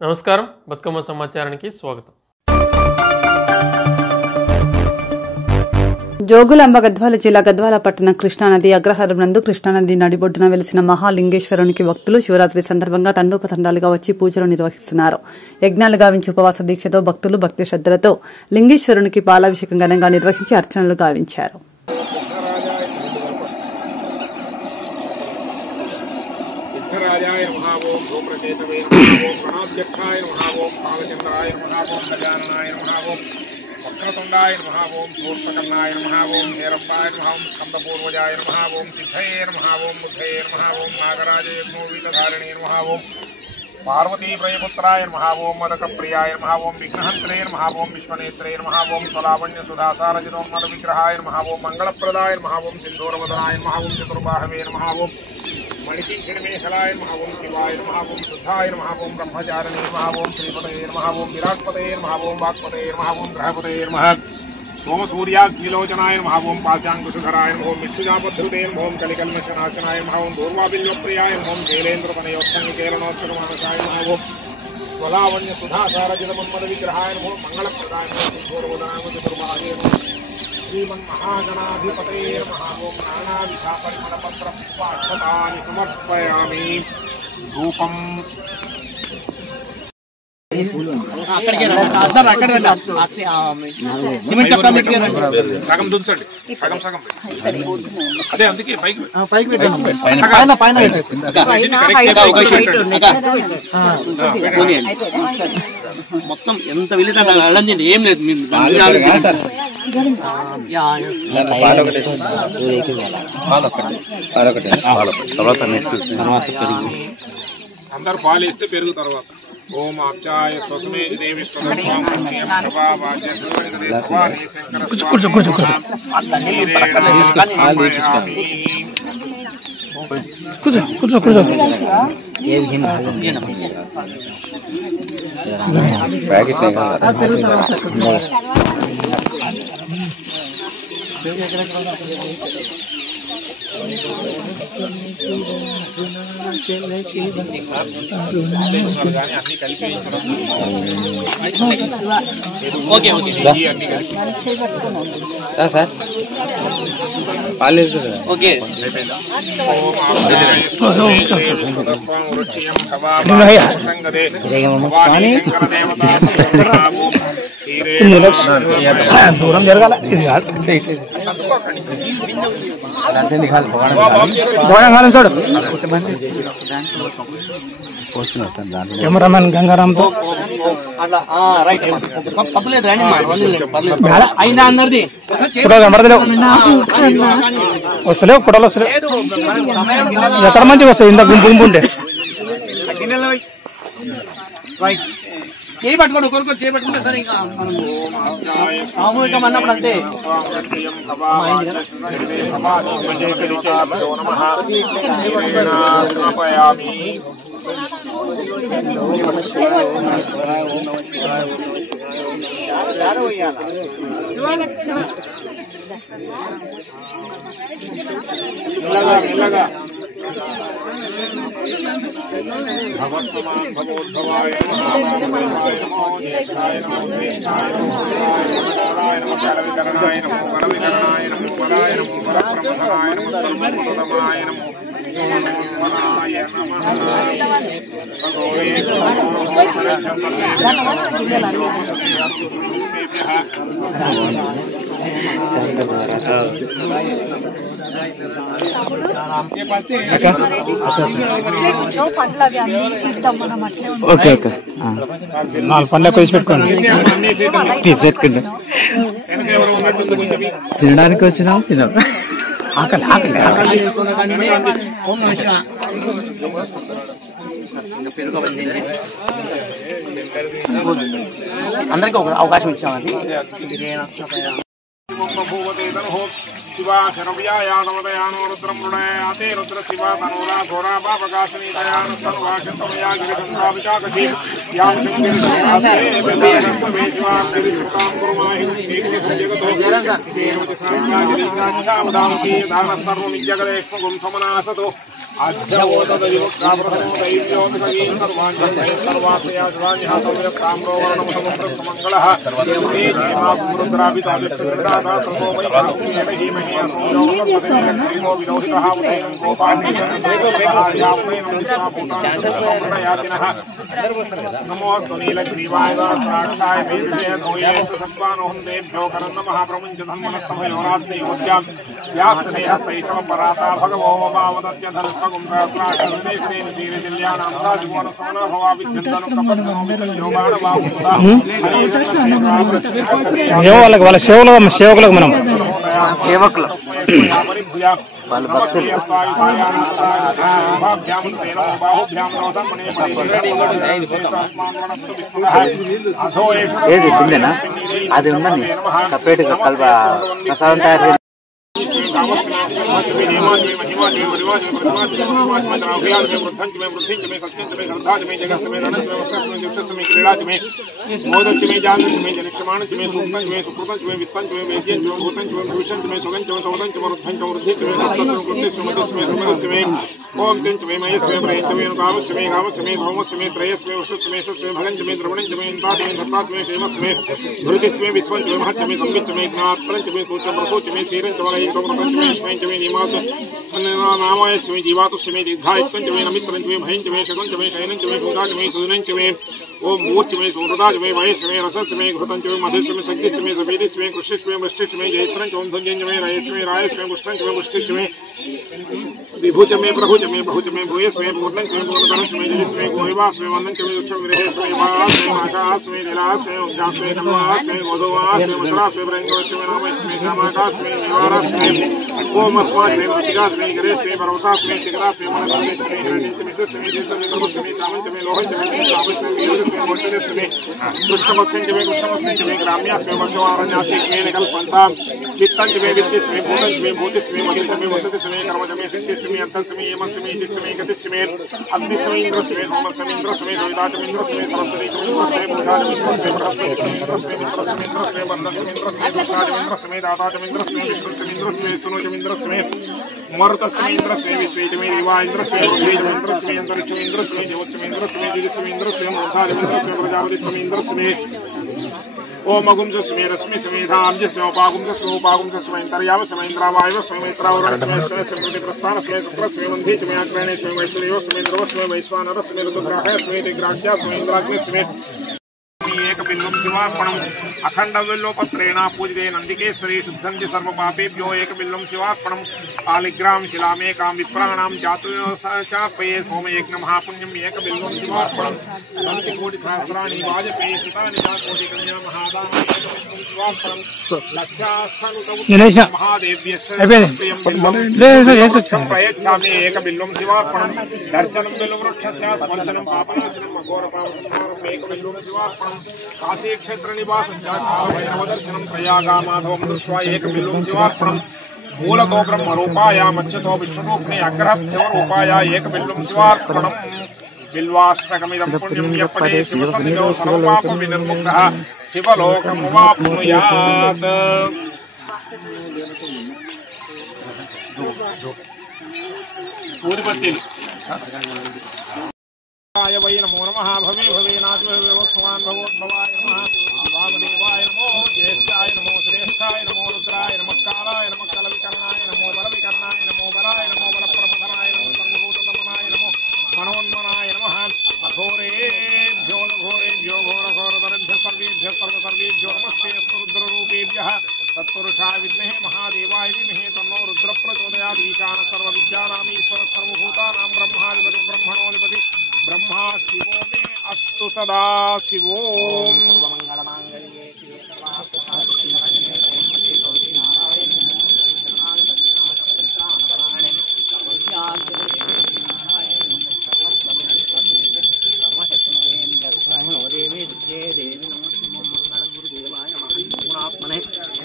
నమస్కారం, బతుకమ్మ సమాచారానికి స్వాగతం. జోగులాంబ గద్వాల జిల్లా గద్వాల పట్టణ కృష్ణానది అగ్రహారం నందు కృష్ణానది నడిబొడ్డున వెలిసిన మహాలింగేశ్వరునికి భక్తులు శివరాత్రి సందర్భంగా తండోపతండాలుగా వచ్చి పూజలు నిర్వహిస్తున్నారు. యజ్ఞాలు గావించి ఉపవాస దీక్షతో భక్తులు భక్తి శ్రద్దలతో లింగేశ్వరునికి పాలాభిషేకం ఘనంగా నిర్వహించి అర్చనలు గావించారు. वक्रतुंडाय नमः ओम सूर्पकर्णाय नमः ओम हेरंबाय नमः ओम स्कंदपूर्वजाय नमः ओम सिद्धये नमः ओम बुद्धये नमः ओम नागराजे मोवितधारिणे नमः ओम पार्वती प्रियपुत्राय नमः ओम मदकप्रियाय नमः ओम विघ्नहन्त्रे नमः ओम विश्वनेत्रे नमः ओम स्वलावण्य सुधासारजनोन्मद विग्रहाय नमः ओम मंगलप्रदाय नमः ओम सिंधूरवदनाय नमः ओम चतुर्बाहवे नमः ओम मणिकिङ्किणमेखलाय नमः ओम शिवाय नमः ओम शुद्धाय नमः ओम ब्रह्मचारिणे नमः ओम श्रीपतये नमः ओम विराट्पतये नमः ओम वाक्पतये नमः ओम ग्रहपतये नमः सोमसूर्याग्निलोचनाय नमः ओम पाशाङ्कुशधराय नमः ओम मित्सुजापद्धृते नमः ओम कलिकल्मषनाशनाय नमः ओम दूर्वाबिल्वप्रियाय नमः ओम शैलेन्द्रपनयोत्सङ्गकेरणोत्सवमानसाय नमः ओम स्वलावण्य सुधासारजलमन्मदविग्रहाय नमः ओम मङ्गलप्रदाय नमः ओम सूर्यवदनाय चतुर्बाहवे नमः श्रीमन्महागणाधिपतये नमः ओम नानाविधपरिमलपत्रपुष्पाक्षतानि समर्पयामि धूपम् సగం దుంచండి సగం సగం అదే అందుకే మొత్తం ఎంత వెళితే అల్లండి ఏం లేదు అందరు పాలు వేస్తే పెరుగు తర్వాత ओम आप्चाय स्वस्मे देवी स्वस्वाम पुण्यं प्रभावाज्य सर्वंगदे भवानी शंकर कुछ ये पैकेट సార్ ఓకే దూరం జరగాల ఇది చూడు కెమెరామెన్ గంగారాంతో ఫోటో కనబడతలేవు వస్తలేవు ఫోటోలు వస్తలేవు ఎక్కడ మంచిగా వస్తాయి ఇంత గుంపు గుంపు ఉంటే చేయి పట్టుకోండి ఒకరికొకరు చేయి పట్టుకుంటే సరే ఇంకా సామూహికం అన్నప్పుడు అంతే भगवद्भवाय ज्येष्ठाय नमो श्रेष्ठाय नमो कालाय नमो कालविकरणाय नमो परविकरणाय नमो पराय नमो परब्रह्मणाय नमो सर्वोत्तमाय नमो वनाय नमः ఓకే ఓకే 4 పండ్ల కోసి పెట్టుకోండి తీసేట్టుకోండి తినడానికి వచ్చినాం తిన్నాం ఆకలి ఆకలి ఆకలి అందరికీ ఒక అవకాశం ఇచ్చామండి शिवा शरव्यायानवदयानो रुद्रं मृणयाते रुद्र शिवा तनोरा घोरा पापकासनी दयानस्तनुवाशतमया गिरिगन्धाविचाकशी यां शक्तिर्षयाते वेदान्तमेश्वां गिरिश्रुतां कुर्माहि जगतो देवति साक्षादिसाक्षावदामसी दानः सर्वमिज्जगदेष्मगुं समनासतो వాళ్ళ సేవకులకు మనం సేవకులు వాళ్ళ భక్తులు ఏది తిండేనా అది ఉందండి సపరేట్గా కల్వ ప్రసాదం తయారు नामायस्मे जीवातुष्मे दीर्घायुष्मे नमित्रंचमे भयंचमे शकुंचमे शयनंचमे सुदाचमे सुदिनंचमे ओम मूर्चमे सुहृदाचमे वयस्मे रसस्मे घृतंचमे मधुस्मे सग्गिस्मे सफेदिस्मे कृष्णस्मे वृष्टिस्मे जयत्रंचमे धन्यंचमे रायस्मे रायस्मे पुष्टंचमे पुष्टिस्मे विभुचमे प्रभुचमे बहुचमे भूयस्मे पूर्णंचमे पूर्णधनस्मे जलिस्मे गोहिवास्मे वंदंचमे दुष्टविरहेस्मे वास्मे आकाशमे लीलास्मे उज्जास्मे कन्वास्मे गोधुवास्मे मसरास्मे ब्रह्मस्मे नामस्मे कामाकास्मे निवारास्मे ओम अस्मास्मे प्रतिगास्मे गरेस्मे परवसास्मे शिखरास्मे मनस्मे हिरण्यस्मे दुष्टमे देशमे कर्मस्मे कामंचमे लोहंचमे सामस्मे वीरस्मे वर्तनस्मे दुष्टमस्मे कृष्णमस्मे ग्राम्यास्मे वशवारण्यास्मे निकल्पन्तां चित्तंचमे वित्तिस्मे भूतंचमे भूतिस्मे मतिस्मे वसतिस्मे कर्मचमे सिद्धिस्मे अंतस्मे यमस्मे दिस्मे गतिस्मे अग्निस्मे इंद्रस्मे सोमस्मे इंद्रस्मे सविताचमे इंद्रस्मे सरस्वती इंद्रस्मे पुरुषाचमे इंद्रस्मे बृहस्पतिस्मे इंद्रस्मे मित्रस्मे इंद्रस्मे बन्धस्मे इंद्रस्मे दुष्टाचमे इंद्रस्मे दाताचमे इंद्रस्मे विष्णुस्मे इंद्रस्मे सुनोचमे इंद्रस्मे मरुतस्मे इंद्रस्मे विश्वेचमे देवा इंद्रस्मे रुद्रेचमे इंद्रस्मे अंतरिक्षमे इंद्रस्मे देवस्मे इंद्रस्मे दिदिस्मे इंद्रस्मे मूर्धाचमे इंद्रस्मे प्रजापतिस्मे इंद्रस्मे ओम अगुंसस्मे रश्मिस्मे धामजस्मे उपागुंसस्मे उपागुंसस्मे अंतर्यामस्मे इंद्रावायवस्मे मैत्रावरणस्मे स्मृति प्रस्थानस्मे शुक्रस्मे वन्धितस्मे अग्रणेस्मे वैश्वदेवस्मे द्रवस्मे वैश्वानरस्मे ऋतुग्राहस्मे दिग्राह्यास्मे इंद्राग्निस्मे एक बिल्वं शिवार्पणम् अखंड बिल्वपत्रेण पूजिते नंदिकेश्वरी शुद्धं च सर्वपापेभ्यो एक बिल्वं शिवार्पणम् आलिग्राम शिलामेकां विप्राणां जातुचार्पये सोमयज्ञ महापुण्यम् एक बिल्वं शिवार्पणम् नन्दिकोटिसहस्राणि वाजपेयी सुतानि च कोटिकन्या महादानम् एक बिल्वं शिवार्पणम् लक्षास्थानुतौ महादेव्यस्य प्रयच्छामि एक बिल्वं शिवार्पणम् दर्शनं बिल्ववृक्षस्य स्पर्शनं पापनाशनम् अघोरपापसंहारम् एक बिल्वं शिवार्पणम् काशी क्षेत्र निवास भैरवदर्शनम प्रयागामाधवम दृष्ट्वा एक बिल्वं शिवार्पणम् मूलतो ब्रह्मरूपाय मच्छतो विश्वरूपिणे अग्रहरूपाय एक बिल्वं शिवार्पणम् बिल्वाष्टकमिदं पुण्यं यपठे शिवसन्निधौ सर्वपापविनिर्मुक्तः शिवलोकमवाप्नुयात् पूर्वतिल वै नमो नमः भवे भवे नाद्वै भगवान् भगवद्भवाय नमः वामदेवाय नमो ज्येष्ठाय नमो श्रेष्ठाय नमो रुद्राय नमः कालाय नमः कलविकर्णाय नमो बलविकर्णाय नमो बलाय नमो बलप्रमथनाय नमो सर्वभूतदमनाय नमो मनोन्मनाय नमः अघोरेभ्यो घोरेभ्यो घोरघोरतरेभ्यः सर्वेभ्यः सर्वसर्वेभ्यो नमस्ते रुद्ररूपेभ्यः तत्पुरुषाय विद्महे महादेवाय धीमहि तन्नो रुद्र प्रचोदयात् ईशान सर्वविद्यानामीश्वर सर्वभूतानां ब्रह्माधिपति ब्रह्मणोऽधिपति ब्रह्मा शिवो मे अस्तु सदा शिवो सर्वमंगलमांगल्ये शिवे सर्वार्थसाधिके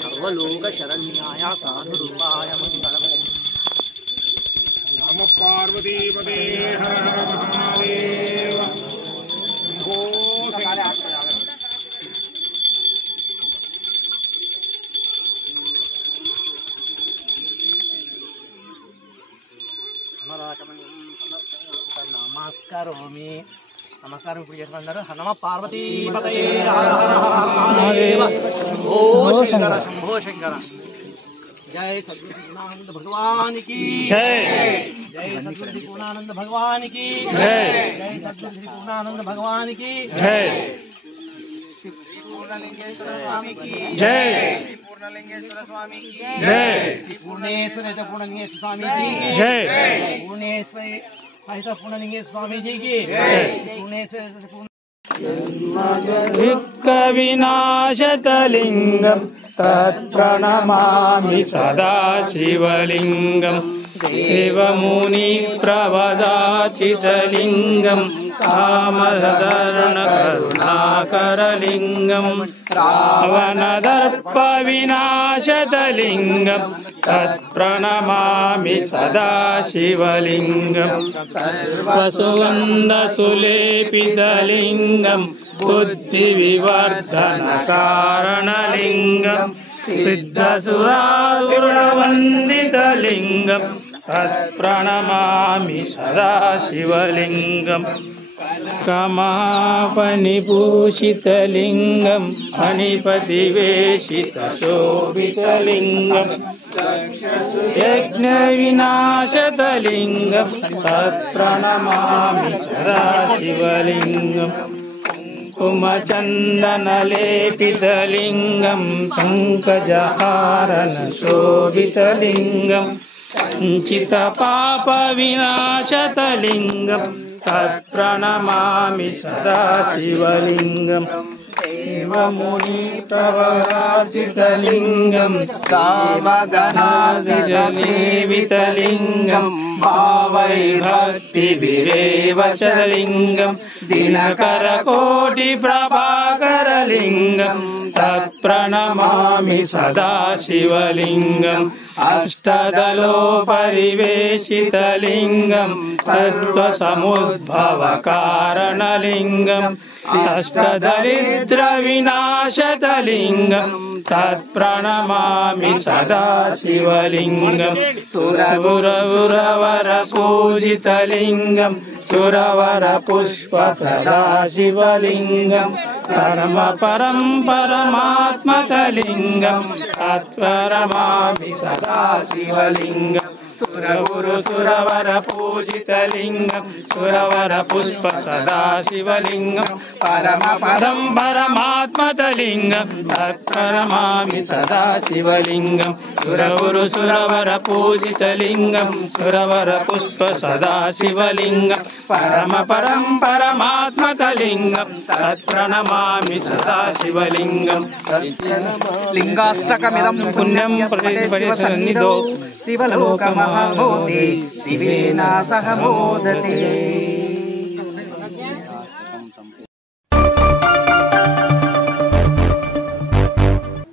सर्वलोक शरण्याय साधुरूपाय मंगलमये नमः पार्वती पते हर हर महादेव शंभो నమస్కారోమి. నమస్కారం ఇప్పుడు చేసుకున్నారు. నమ పార్వతీ పతయే శంభో శంకర శంభో శంకర. జై సద్గురు శ్రీ పూర్ణానంద భగవాన్ కి జై. జై సద్గురు శ్రీ పూర్ణానంద భగవాన్ కి జై. జై సద్గురు శ్రీ పూర్ణానంద భగవాన్ కి జై. పూర్ణలింగేశ్వర స్వామి కి జై. పూర్ణలింగేశ్వర స్వామి కి జై. పూర్ణేశ్వర పూర్ణలింగేశ్వర స్వామి కి జై. పూర్ణేశ్వర సహిత పూర్ణలింగేశ్వర స్వామి జీ కి జై. పూర్ణేశ్వర వినాశతలింగం తత్ప్రణమామి సదా శివలింగం. దేవముని ప్రవదాచితలింగం కామదర్ణ కరుణాకరలింగం. రావణదర్ప వినాశతలింగం తత్ప్రణమామి సదా శివలింగం. సర్వసుగంధ సులేపితలింగం బుద్ధి వివర్ధన కారణలింగం. సిద్ధసురాసురవందితలింగం తత్ప్రణమామి సదా శివలింగం. కమాపనిభూషితలింగం ఫణిపతివేషిత శోభితలింగం. యజ్ఞ వినాశతలింగం తత్ప్రణమామి సదా శివలింగం. కుమచందనలేపితలింగం పంకజహారణ శోభితలింగం. సంచిత పాప వినాశతలింగం తత్ప్రణమామి సదా శివలింగం. దేవముని ప్రవర్తితలింగం కామగణాదిసేవితలింగం భావైర్భక్తి విరేవచలింగం. దినకర కోటి ప్రభాకరలింగం తత్ప్రణమామి సదా శివలింగం. అష్టదలో పరివేశితలింగం సత్వసముద్భవ కారణలింగం. అష్టదరిద్ర వినాశతలింగం తత్ప్రణమామి సదా శివలింగం. సురవర పూజితలింగం సురవర పుష్ప సదా శివలింగం. పరమ పరమాత్మకలింగం తత్ప్రణమామి సదా శివలింగం. సురగురు సురవర పూజితలింగం సురవర పుష్ప సదా శివలింగం. పరమ పరమాత్మకలింగం తత్ప్రణమామి సదా శివలింగం. సురగురు సురవర పూజితలింగం సురవర పుష్ప సదా శివలింగం. పరమ పరమాత్మకలింగం తత్ప్రణమామి సదా శివలింగం. లింగాష్టకమిదం పుణ్యం ప్రతిపరిసన్నిధో శివలోకమహోతి శివేన సహ మోదతే.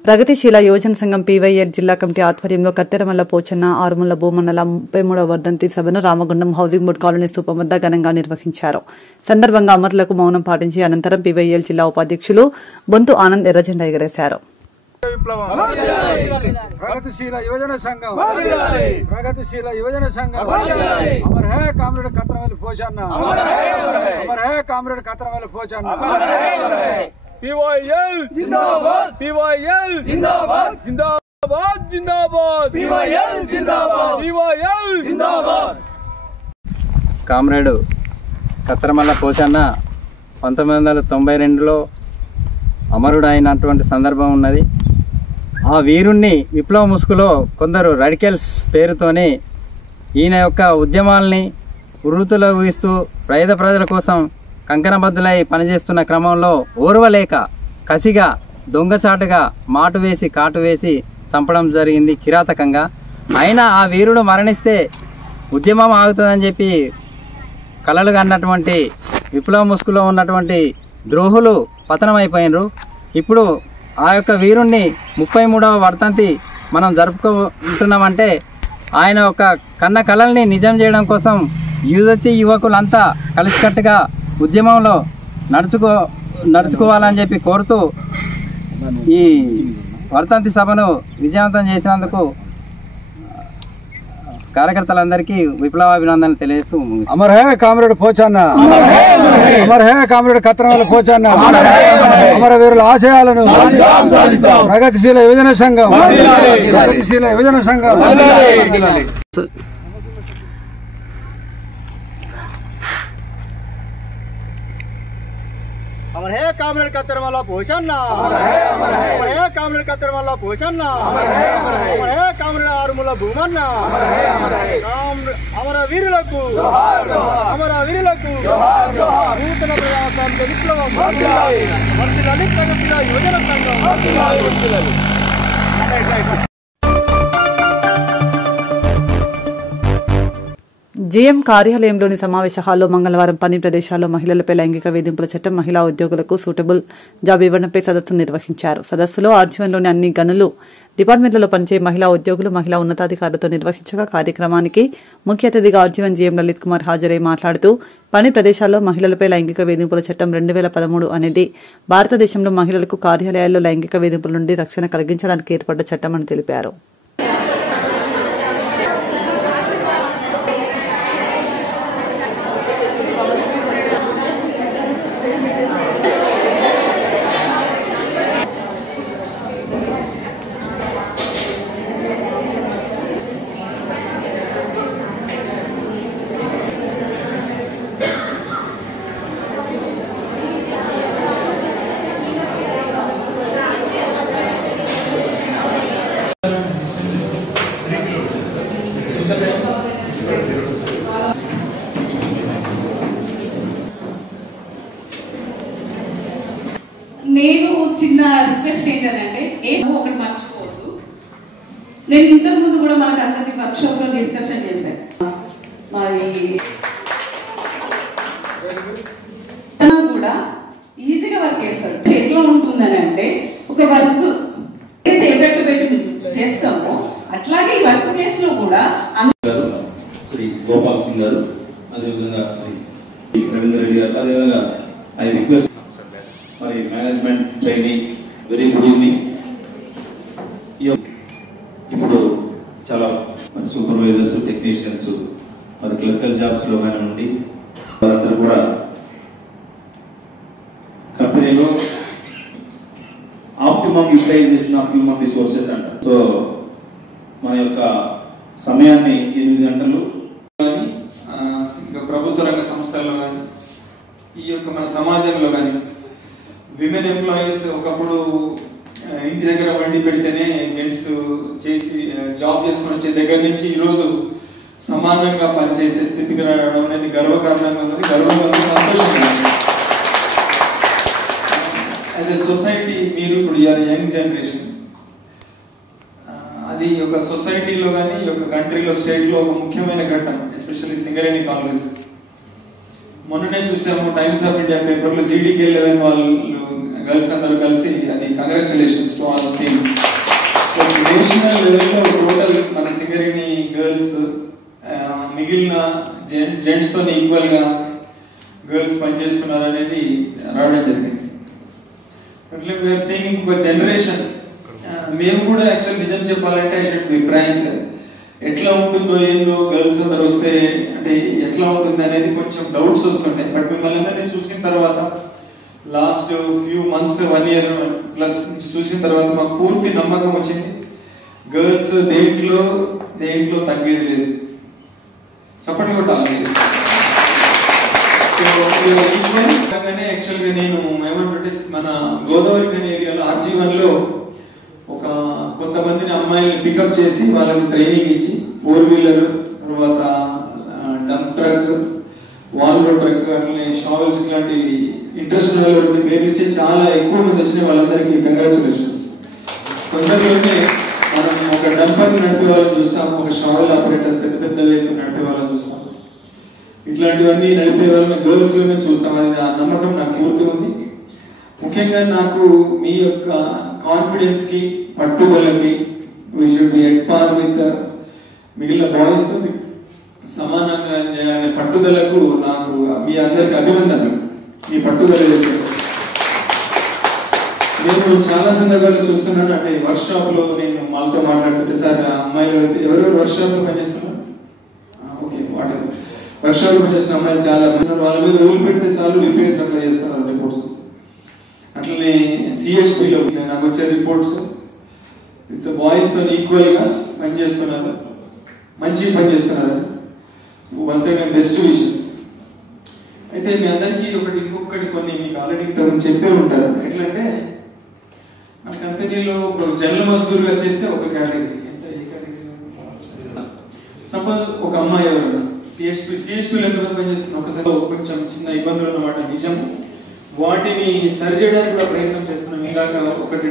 ప్రగతిశీల యువజన సంఘం పీవైఎల్ జిల్లా కమిటీ ఆధ్వర్యంలో కత్తెరమల్ల పోచన్న ఆరుముళ్ల భూమన్నల 33వ వర్ధంతి సభను రామగుండం హౌసింగ్ బోర్డు కాలనీ స్థూపం వద్ద ఘనంగా నిర్వహించారు. సందర్భంగా అమరులకు మౌనం పాటించి అనంతరం పీవైఎల్ జిల్లా ఉపాధ్యక్షులు బొంతు ఆనంద్ ఎర్రజెండా ఎగరేశారు. ప్రగతిశీల యువజన సంఘం ప్రగతిశీల యువజన సంఘం అమర్ హే కామ్రేడ్ కత్తెరమల్ల పోచన్న అమర్ హే కామ్రేడ్ కత్తెరమల్ల పోచన్న. పీవైఎల్ జిందాబాద్ పీవైఎల్ జిందాబాద్ జిందాబాద్ జిందాబాద్ పీవైఎల్ జిందాబాద్ పీవైఎల్ జిందాబాద్. కామ్రేడ్ కత్తెరమల్ల పోచన్న 1992లో అమరుడు అయినటువంటి సందర్భం ఉన్నది. ఆ వీరుణ్ణి విప్లవ ముసుగులో కొందరు రాడికల్స్ పేరుతోనే ఈయన యొక్క ఉద్యమాల్ని వృత్తులో ఊహిస్తూ పేద ప్రజల కోసం కంకణబద్దులై పనిచేస్తున్న క్రమంలో ఓర్వలేక కసిగా దొంగచాటుగా మాటు వేసి కాటు వేసి చంపడం జరిగింది కిరాతకంగా. అయినా ఆ వీరుడు మరణిస్తే ఉద్యమం ఆగుతుందని చెప్పి కలలు కన్నటువంటి విప్లవ ముసుగులో ఉన్నటువంటి ద్రోహులు పతనమైపోయినరు. ఇప్పుడు ఆ యొక్క వీరుణ్ణి 33వ వర్ధంతి మనం జరుపుకుంటున్నామంటే ఆయన ఒక కన్న కలల్ని నిజం చేయడం కోసం యువతి యువకులంతా కలిసికట్టుగా ఉద్యమంలో నడుచుకోవాలని చెప్పి కోరుతూ ఈ వర్ధంతి సభను విజయవంతం చేసినందుకు కార్యకర్తలందరికీ విప్లవాభినందనలు తెలియజేస్తూ అమర్ హే కామ్రేడ్ పోచన్న, అమర్ హే కామ్రేడ్ కత్రమల్ల పోచన్న, అమర వీరుల ఆశయాలను ప్రగతిశీల యువజన సంఘం, ప్రగతిశీల యువజన సంఘం. अमर है कामरेड कत्तरमल्ल पोषण, अमर है कामरेड कत्तरमल्ल पोषण, अमर है कामरेड आरुमुल भूमन्न, अमर वीरुलकु नूतन प्रजास्वाम्य विप्लवं वर्धिल्लाలి ప్రగతిశీల యువజన సంఘం. జీఎం కార్యాలయంలోని సమావేశ హాల్లో మంగళవారం పని ప్రదేశాల్లో మహిళలపై లైంగిక వేధింపుల చట్టం, మహిళా ఉద్యోగులకు సూటబుల్ జాబ్ ఇవ్వడంపై సదస్సు నిర్వహించారు. సదస్సులో ఆర్జీవన్లోని అన్ని గనులు డిపార్ట్మెంట్లలో పనిచేయ మహిళా ఉద్యోగులు, మహిళా ఉన్నతాధికారులతో నిర్వహించగా కార్యక్రమానికి ముఖ్య అతిథిగా ఆర్జీవన్ జీఎం లలిత్ కుమార్ హాజరై మాట్లాడుతూ పని ప్రదేశాల్లో మహిళలపై లైంగిక వేధింపుల చట్టం 2013 అనేది భారతదేశంలో మహిళలకు కార్యాలయాల్లో లైంగిక వేధింపుల నుండి రక్షణ కలిగించడానికి ఏర్పడ్డ చట్టమని తెలిపారు. నేను చిన్న రిక్వెస్ట్ ఏంటంటే ఒకటి మర్చిపోదు, నేను ఇంతకు ముందు కూడా మనకు అందరి వర్క్షాప్ లో డిస్కషన్ చేశాను. మరి కూడా ఈజీగా వర్క్ చేస్తారు. ఎట్లా ఉంటుందని అంటే ఒక వర్క్ అయితే ఎఫెక్ట్ పెట్టి చేస్తామో అట్లాగే ఈ వర్క్ ప్లేస్ లో కూడా శ్రీ గోపాల్ సింగ్ గారు, అదేవిధంగా శ్రీ రవీంద్ర రెడ్డి గారు, అదేవిధంగా ఐ రిక్వెస్ట్ మరి management training. Very good evening. ఇప్పుడు చాలా మరి సూపర్వైజర్స్, టెక్నీషియన్స్, మరి క్లరికల్ జాబ్స్ లో నుండి వారందరూ కూడా కంపెనీలో optimum utilization of human resources అంటారు. సో మన యొక్క సమయాన్ని 8 గంటలు కానీ ఇంకా ప్రభుత్వ రంగ సంస్థల్లో కానీ ఈ యొక్క మన సమాజంలో కానీ విమెన్ ఎంప్లాయీస్ ఒకప్పుడు ఇంటి దగ్గర వండి పెడితేనే జెంట్స్ చేసి జాబ్ చేసుకుని వచ్చే దగ్గర నుంచి ఈరోజు సమానంగా పనిచేసే స్థితికి రావడం అనేది గర్వకారణంగా ఉన్నది, గర్వంగా సంతోషంగా. యాజ్ ఎ సొసైటీ మీరు ఇప్పుడు యంగ్ జనరేషన్, అది ఒక సొసైటీలో కానీ ఈ యొక్క కంట్రీలో, స్టేట్లో ఒక ముఖ్యమైన ఘట్టం. ఎస్పెషల్లీ సింగరేణి కాంగ్రెస్ మొన్ననే చూసాము టైమ్స్ ఆఫ్ ఇండియా పేపర్లో జీడీకే 11 వాళ్ళు గర్ల్స్ అందరూ కలిసి, అది congratulations to all team. National లెవెల్లో టోటల్ మన సింగరేణి గర్ల్స్ మిగిలిన జెంట్స్ తో ఈక్వల్ గా గర్ల్స్ పనిచేస్తున్నారు అనేది రావడం జరిగింది. అట్లా వీఆర్ సీయింగ్ ఇంకొక జనరేషన్. మేము కూడా యాక్చువల్ నిజం చెప్పాలంటే ఐ షుడ్ బి ఫ్రాంక్, ఎట్లా ఉంటుందో ఏందో గర్ల్స్ అందరు వస్తే అంటే ఎట్లా ఉంటుంది అనేది కొంచెం డౌట్స్ వస్తుంటాయి. బట్ మిమ్మల్ని అందరినీ చూసిన తర్వాత last few months 1 year plus నుంచి చూసిన తర్వాత మాకు పూర్తి నమ్మకం వచ్చింది, గర్ల్స్ దేంట్లో తగ్గేది లేదు. చప్పట్లు కొట్టాలి. యాక్చువల్ గా నేను ఏమంటుంటే మన గోదావరి ఖని ఏరియాలో ఆర్జీవన్లో ఒక కొంతమందిని అమ్మాయిల్ని పికప్ చేసి వాళ్ళకి ట్రైనింగ్ ఇచ్చి 4-wheeler, తర్వాత డంప్ ట్రక్, వాల్వో ట్రక్, అట్లనే షావెల్స్, ఇట్లాంటి ఇంట్రెస్ట్ పేరు ఇచ్చి చాలా ఎక్కువ మంది వచ్చిన వాళ్ళందరికీ కంగ్రాచులేషన్స్. కొందరిలోనే మనం ఒక డంపర్ నడిపే వాళ్ళని చూస్తాం, ఒక షావెల్ ఆపరేటర్స్ పెద్ద నడిపే వాళ్ళని చూస్తాం, ఇట్లాంటివన్నీ నడిపే వాళ్ళని గర్ల్స్ లోనే చూస్తాం. అది ఆ నమ్మకం నాకు పూర్తి ఉంది. ముఖ్యంగా నాకు మీ యొక్క కాన్ఫిడెన్స్ కి, పట్టుదలకి we should be at par with మిగిలిన బాయ్స్ తో సమానంగా అనే పట్టుదలకు నాకు మీ అందరికి అభినందనలు. మీ పట్టుదల నేను చాలా సందర్భాల్లో చూస్తున్నాను. అంటే వర్క్ షాప్ లో నేను వాళ్ళతో మాట్లాడుతుంటే, సార్ అమ్మాయిలు ఎవరెవరు వర్క్ షాప్ లో పనిచేస్తున్నారు, వర్షాలు పనిచేసిన అమ్మాయిలు చాలా వాళ్ళ మీద రూల్ పెడితే చాలు రిపేర్స్ అట్లా చేస్తున్నారు రిపోర్ట్స్. అట్లనే సిఎస్పిలో నాకు వచ్చే రిపోర్ట్స్ విత్ బాయ్స్తో ఈక్వల్గా పనిచేస్తున్నారు, మంచిగా పనిచేస్తున్నారు. Once again best wishes. అయితే మీ అందరికీ ఇంకొకటి కొన్ని మీకు ఆల్రెడీ చెప్పే ఉంటారు. ఎట్లంటే మన కంపెనీలో జనరల్ మజ్దూర్గా చేస్తే ఒక కేటగిరీ, సపోజ్ ఒక అమ్మాయి ఎవరు సిఎస్పీలో ఎంతమంది పనిచేస్తుంది ఒకసారి కొంచెం చిన్న ఇబ్బందులు అన్నమాట, నిజం. వాటిని సరి చేయడానికి కూడా ప్రయత్నం చేస్తున్నాం. ఇందాక ఒకటి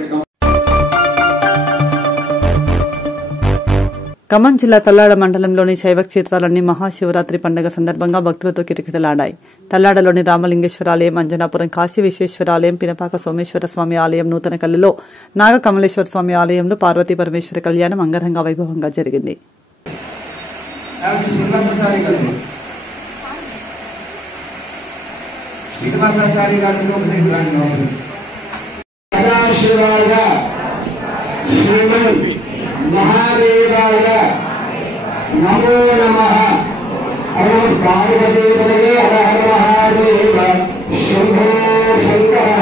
ఖమ్మం జిల్లా తల్లాడ మండలంలోని శైవ క్షేత్రాలన్నీ మహాశివరాత్రి పండుగ సందర్భంగా భక్తులతో కిటకిటలాడాయి. తల్లాడలోని రామలింగేశ్వర ఆలయం, అంజనాపురం కాశీ విశ్వేశ్వర ఆలయం, పినపాక సోమేశ్వర స్వామి ఆలయం, నూతన కల్లులో నాగకమలేశ్వర స్వామి ఆలయంలో పార్వతీ పరమేశ్వర కళ్యాణం అంగరంగ వైభవంగా జరిగింది. महादेवाय नमो नमः। ओम पार्वतीपतये हर हर महादेव शंभो शंकर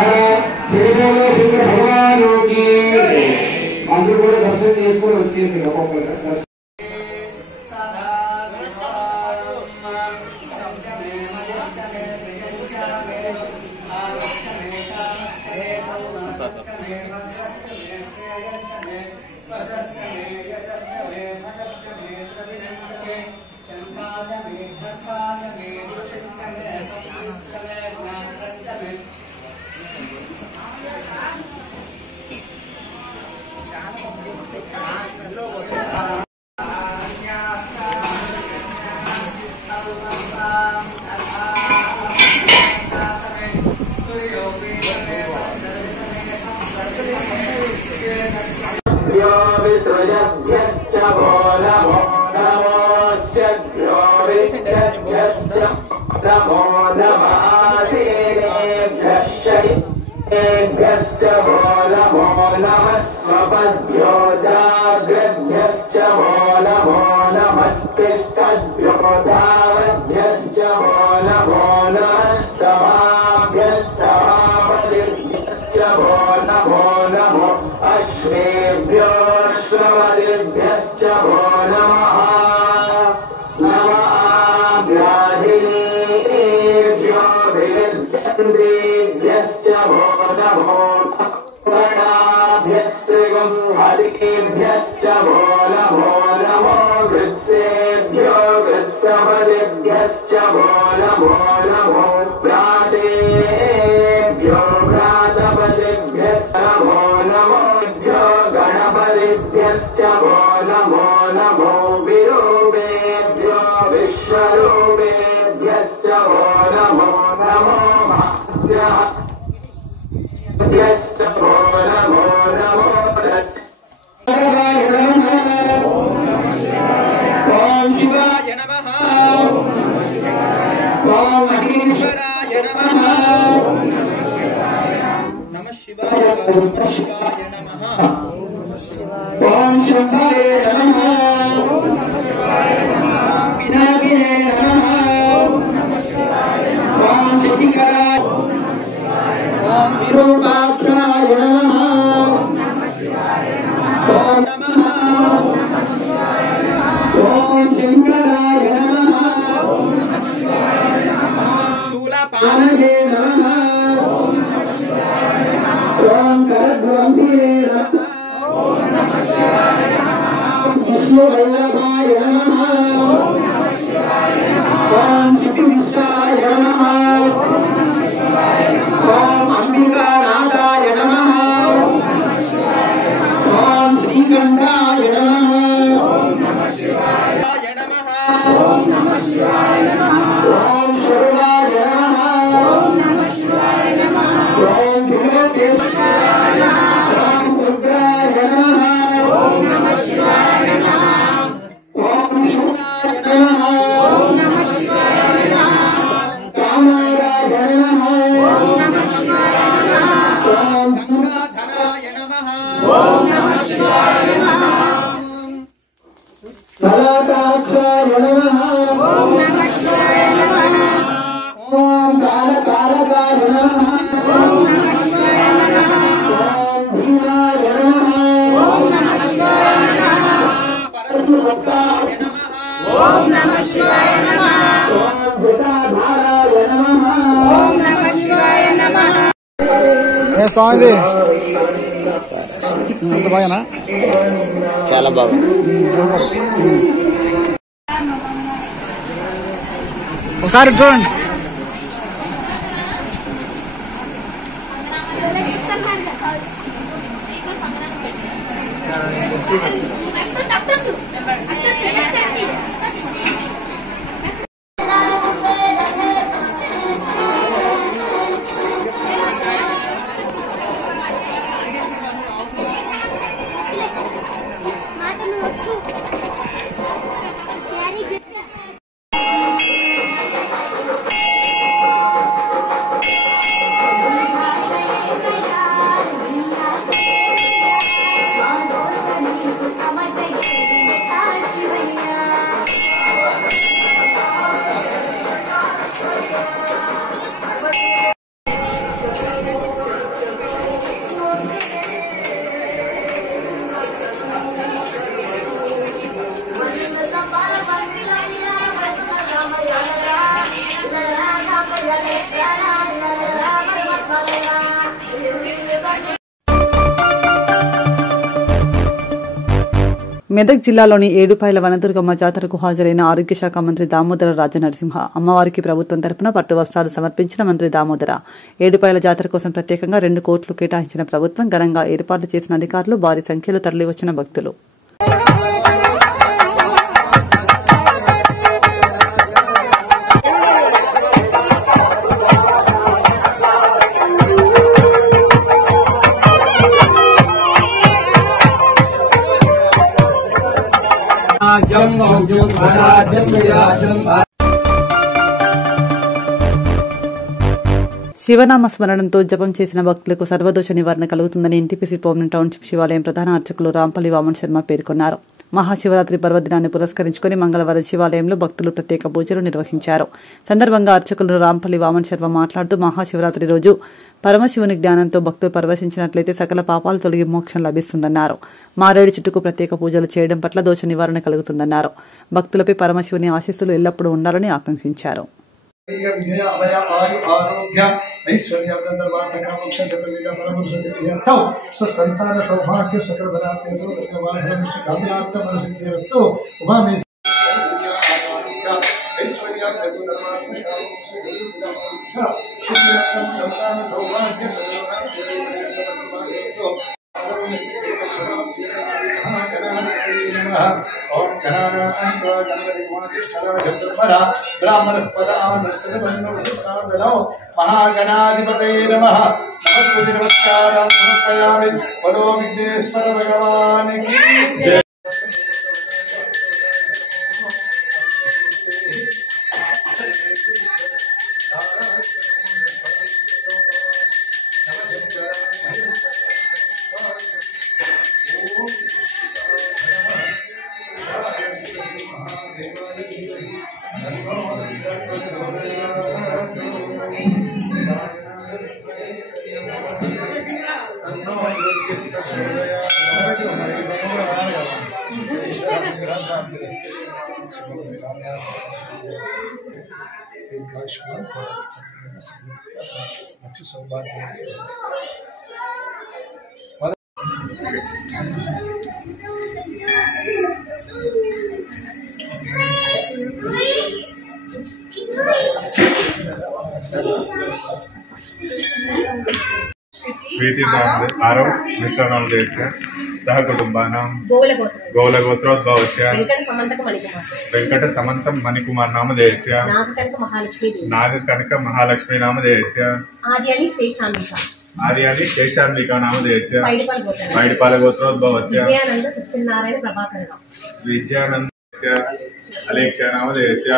देवो सिंह भगवान की అందరూ కూడా దర్శనం చేసుకొని వచ్చేసి ఒక్కొక్కరు ओम స్వామిది అంత బాగానా? చాలా బాగా. ఒకసారి చూడండి. మెదక్ జిల్లాలోని ఏడుపాయల వనదుర్గమ్మ జాతరకు హాజరైన ఆరోగ్య శాఖ మంత్రి దామోదర రాజనరసింహ అమ్మవారికి ప్రభుత్వం తరపున పట్టు వస్త్రాలు సమర్పించిన మంత్రి దామోదర ఏడుపాయల జాతర కోసం ప్రత్యేకంగా 2 కోట్లు కేటాయించిన ప్రభుత్వం ఘనంగా ఏర్పాట్లు చేసిన అధికారులు భారీ సంఖ్యలో తరలివచ్చిన భక్తులు. శివనామ స్మరణంతో జపం చేసిన భక్తులకు సర్వదోష నివారణ కలుగుతుందని ఎన్టీపీసీ పర్మనెంట్ టౌన్షిప్ శివాలయం ప్రధాన అర్చకులు రాంపల్లి వామన్ శర్మ పేర్కొన్నారు. మహాశివరాత్రి పర్వదినాన్ని పురస్కరించుకుని మంగళవారం శివాలయంలో భక్తులు ప్రత్యేక పూజలు నిర్వహించారు. సందర్భంగా అర్చకులు రాంపల్లి వామన్ శర్మ మాట్లాడుతూ మహాశివరాత్రి రోజు పరమశివుని జ్ఞానంతో భక్తులు పరవశించినట్లయితే సకల పాపాలు తొలగి మోక్షం లభిస్తుందన్నారు. మారేడు చెట్టుకు ప్రత్యేక పూజలు చేయడం పట్ల దోష నివారణ కలుగుతుందన్నారు. భక్తులపై పరమశివుని ఆశీస్సులు ఎల్లప్పుడూ ఉండాలని ఆకాంక్షించారు. విజయ అభయ ఆయు ఆరోగ్య ఐశ్వర్యమోక్ష చతుర్విధ పరమపురుష సిద్ధ్యర్థం స్వసంతాన సౌభాగ్య సకలధనార్థేషు ధర్మవాధర్మష్టాభ్యార్థ మనసిద్ధిరస్తు ఉమామే సంతాన సౌభాగ్య ఓం మహాగణాధిపతయే నమః. నమస్కృతి నమస్కారం సమర్పయామి. వదో విఘ్నేశ్వర భగవానికి జై. आरव मिश्रनामधेयस्य सह कुटुंबानां गौलगोत्रोद्भवस्य वेंकटसमन्तं मणिकुमार नामधेयस्य नागकनक महालक्ष्मी नामधेयस्य आर्याणि शेषान्विका नामधेयस्य पैडिपालगोत्रोद्भवस्य विजयानन्दस्य अलेख्या नामधेयस्य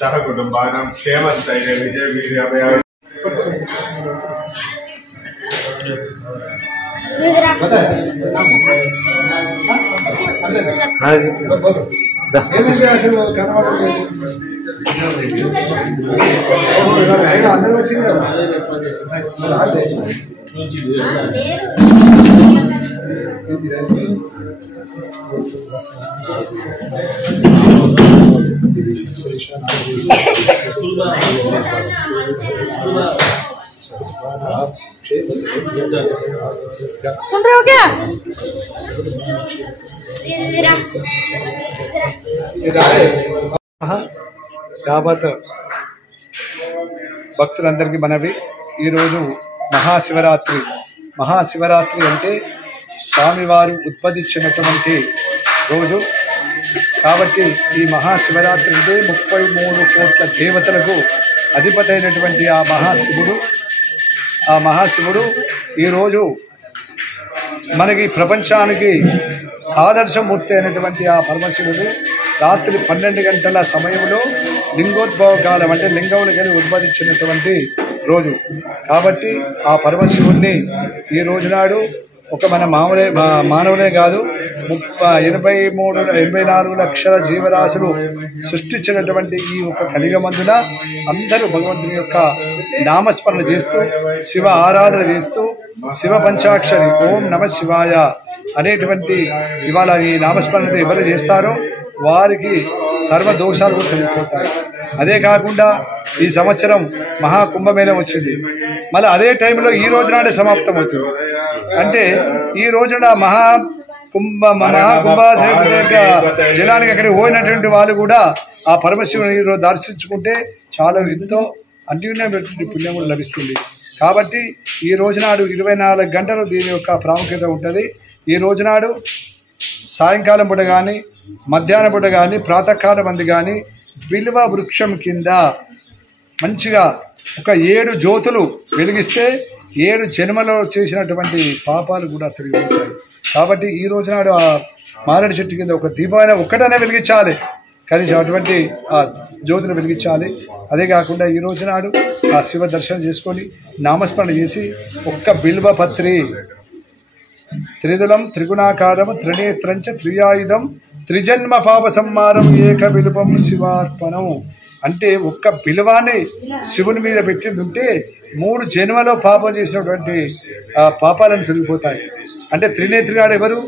सह कुटुंबानां क्षेमस्थैर्य विजय वीर्याभय सुन रहे हो क्या? యావత్ భక్తులందరికీ మనవి. ఈరోజు మహాశివరాత్రి అంటే స్వామివారు ఉద్భవించినటువంటి రోజు. కాబట్టి ఈ మహాశివరాత్రి అంటే 33 కోట్ల దేవతలకు అధిపతి అయినటువంటి ఆ మహాశివుడు ఈరోజు మనకి ప్రపంచానికి ఆదర్శమూర్తి అయినటువంటి ఆ పరమశివుడు రాత్రి 12 గంటల సమయంలో లింగోద్భవ కాలం అంటే లింగములు కానీ ఉద్భవించినటువంటి రోజు. కాబట్టి ఆ పరమశివుడిని ఈ రోజు నాడు ఒక మన మానవులే కాదు 84 లక్షల జీవరాశులు సృష్టించినటువంటి ఈ ఒక కలిగమందున అందరూ భగవంతుని యొక్క నామస్మరణ చేస్తూ శివ ఆరాధన చేస్తూ శివ పంచాక్షరి ఓం నమ శివాయ అనేటువంటి ఇవాళ ఈ నామస్మరణ ఎవరు చేస్తారో వారికి సర్వదోషాలు కూడా తొలగిపోతాయి. అదే కాకుండా ఈ సంవత్సరం మహాకుంభమేళం వచ్చింది. మళ్ళీ అదే టైంలో ఈ రోజు నాడే సమాప్తం అవుతుంది. అంటే ఈ రోజున మహాకుంభాశయ జలానికి అక్కడికి పోయినటువంటి వాళ్ళు కూడా ఆ పరమశివుని ఈరోజు దర్శించుకుంటే చాలా ఎంతో అన్యూన్యమైనటువంటి పుణ్యం కూడా లభిస్తుంది. కాబట్టి ఈ రోజునాడు 24 గంటలు దీని యొక్క ప్రాముఖ్యత ఉంటుంది. ఈ రోజునాడు సాయంకాలం పూట కానీ మధ్యాహ్నం పూట కానీ ప్రాతకాలం మంది కానీ బిల్వ వృక్షం కింద మంచిగా ఒక 7 జ్యోతులు వెలిగిస్తే 7 జన్మలో చేసినటువంటి పాపాలు కూడా తిరిగిపోతాయి. కాబట్టి ఈ రోజునాడు ఆ మారేడు చెట్టు కింద ఒక దీపమైన ఒక్కటనే వెలిగించాలి, కనీసం అటువంటి ఆ జ్యోతిని వెలిగించాలి. అదే కాకుండా ఈ రోజునాడు ఆ శివ దర్శనం చేసుకొని నామస్మరణ చేసి ఒక్క బిల్వపత్రి త్రిదలం త్రిగుణాకారం త్రినేత్రంచ త్రియాయుధం త్రిజన్మ పాప సంహారం ఏక బిల్వం శివార్పణం అంటే ఒక్క బిల్వాన్ని శివుని మీద పెట్టిందంటే 3 జన్మలో పాపం చేసినటువంటి పాపాలను తొలగిపోతాయి. అంటే త్రినేత్రుడు ఎవరు?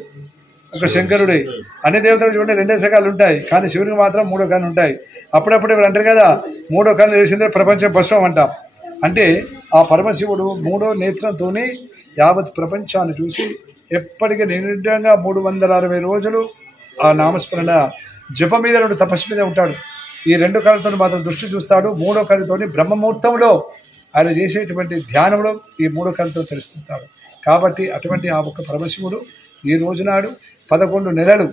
ఒక శంకరుడే. అన్ని దేవతలు చూడండి 2 సకాలు ఉంటాయి, కానీ శివునికి మాత్రం 3 కన్ను ఉంటాయి. అప్పుడప్పుడు ఎవరు అంటారు కదా 3వ కన్ను వేసిందే ప్రపంచం భస్మం అంటాం. అంటే ఆ పరమశివుడు 3వ నేత్రంతో యావత్ ప్రపంచాన్ని చూసి ఎప్పటికీ నిండంగా 360 రోజులు ఆ నామస్మరణ జప మీద తపస్సు మీద ఉంటాడు. ఈ 2 కళ్ళతో మాత్రం దృష్టి చూస్తాడు. 3వ కళ్ళతో బ్రహ్మముహూర్తంలో ఆయన చేసేటువంటి ధ్యానంలో ఈ 3వ కళ్ళతో తెలుస్తుంటాడు. కాబట్టి అటువంటి ఆ ఒక్క పరమశివుడు ఈ రోజునాడు 11 నెలలు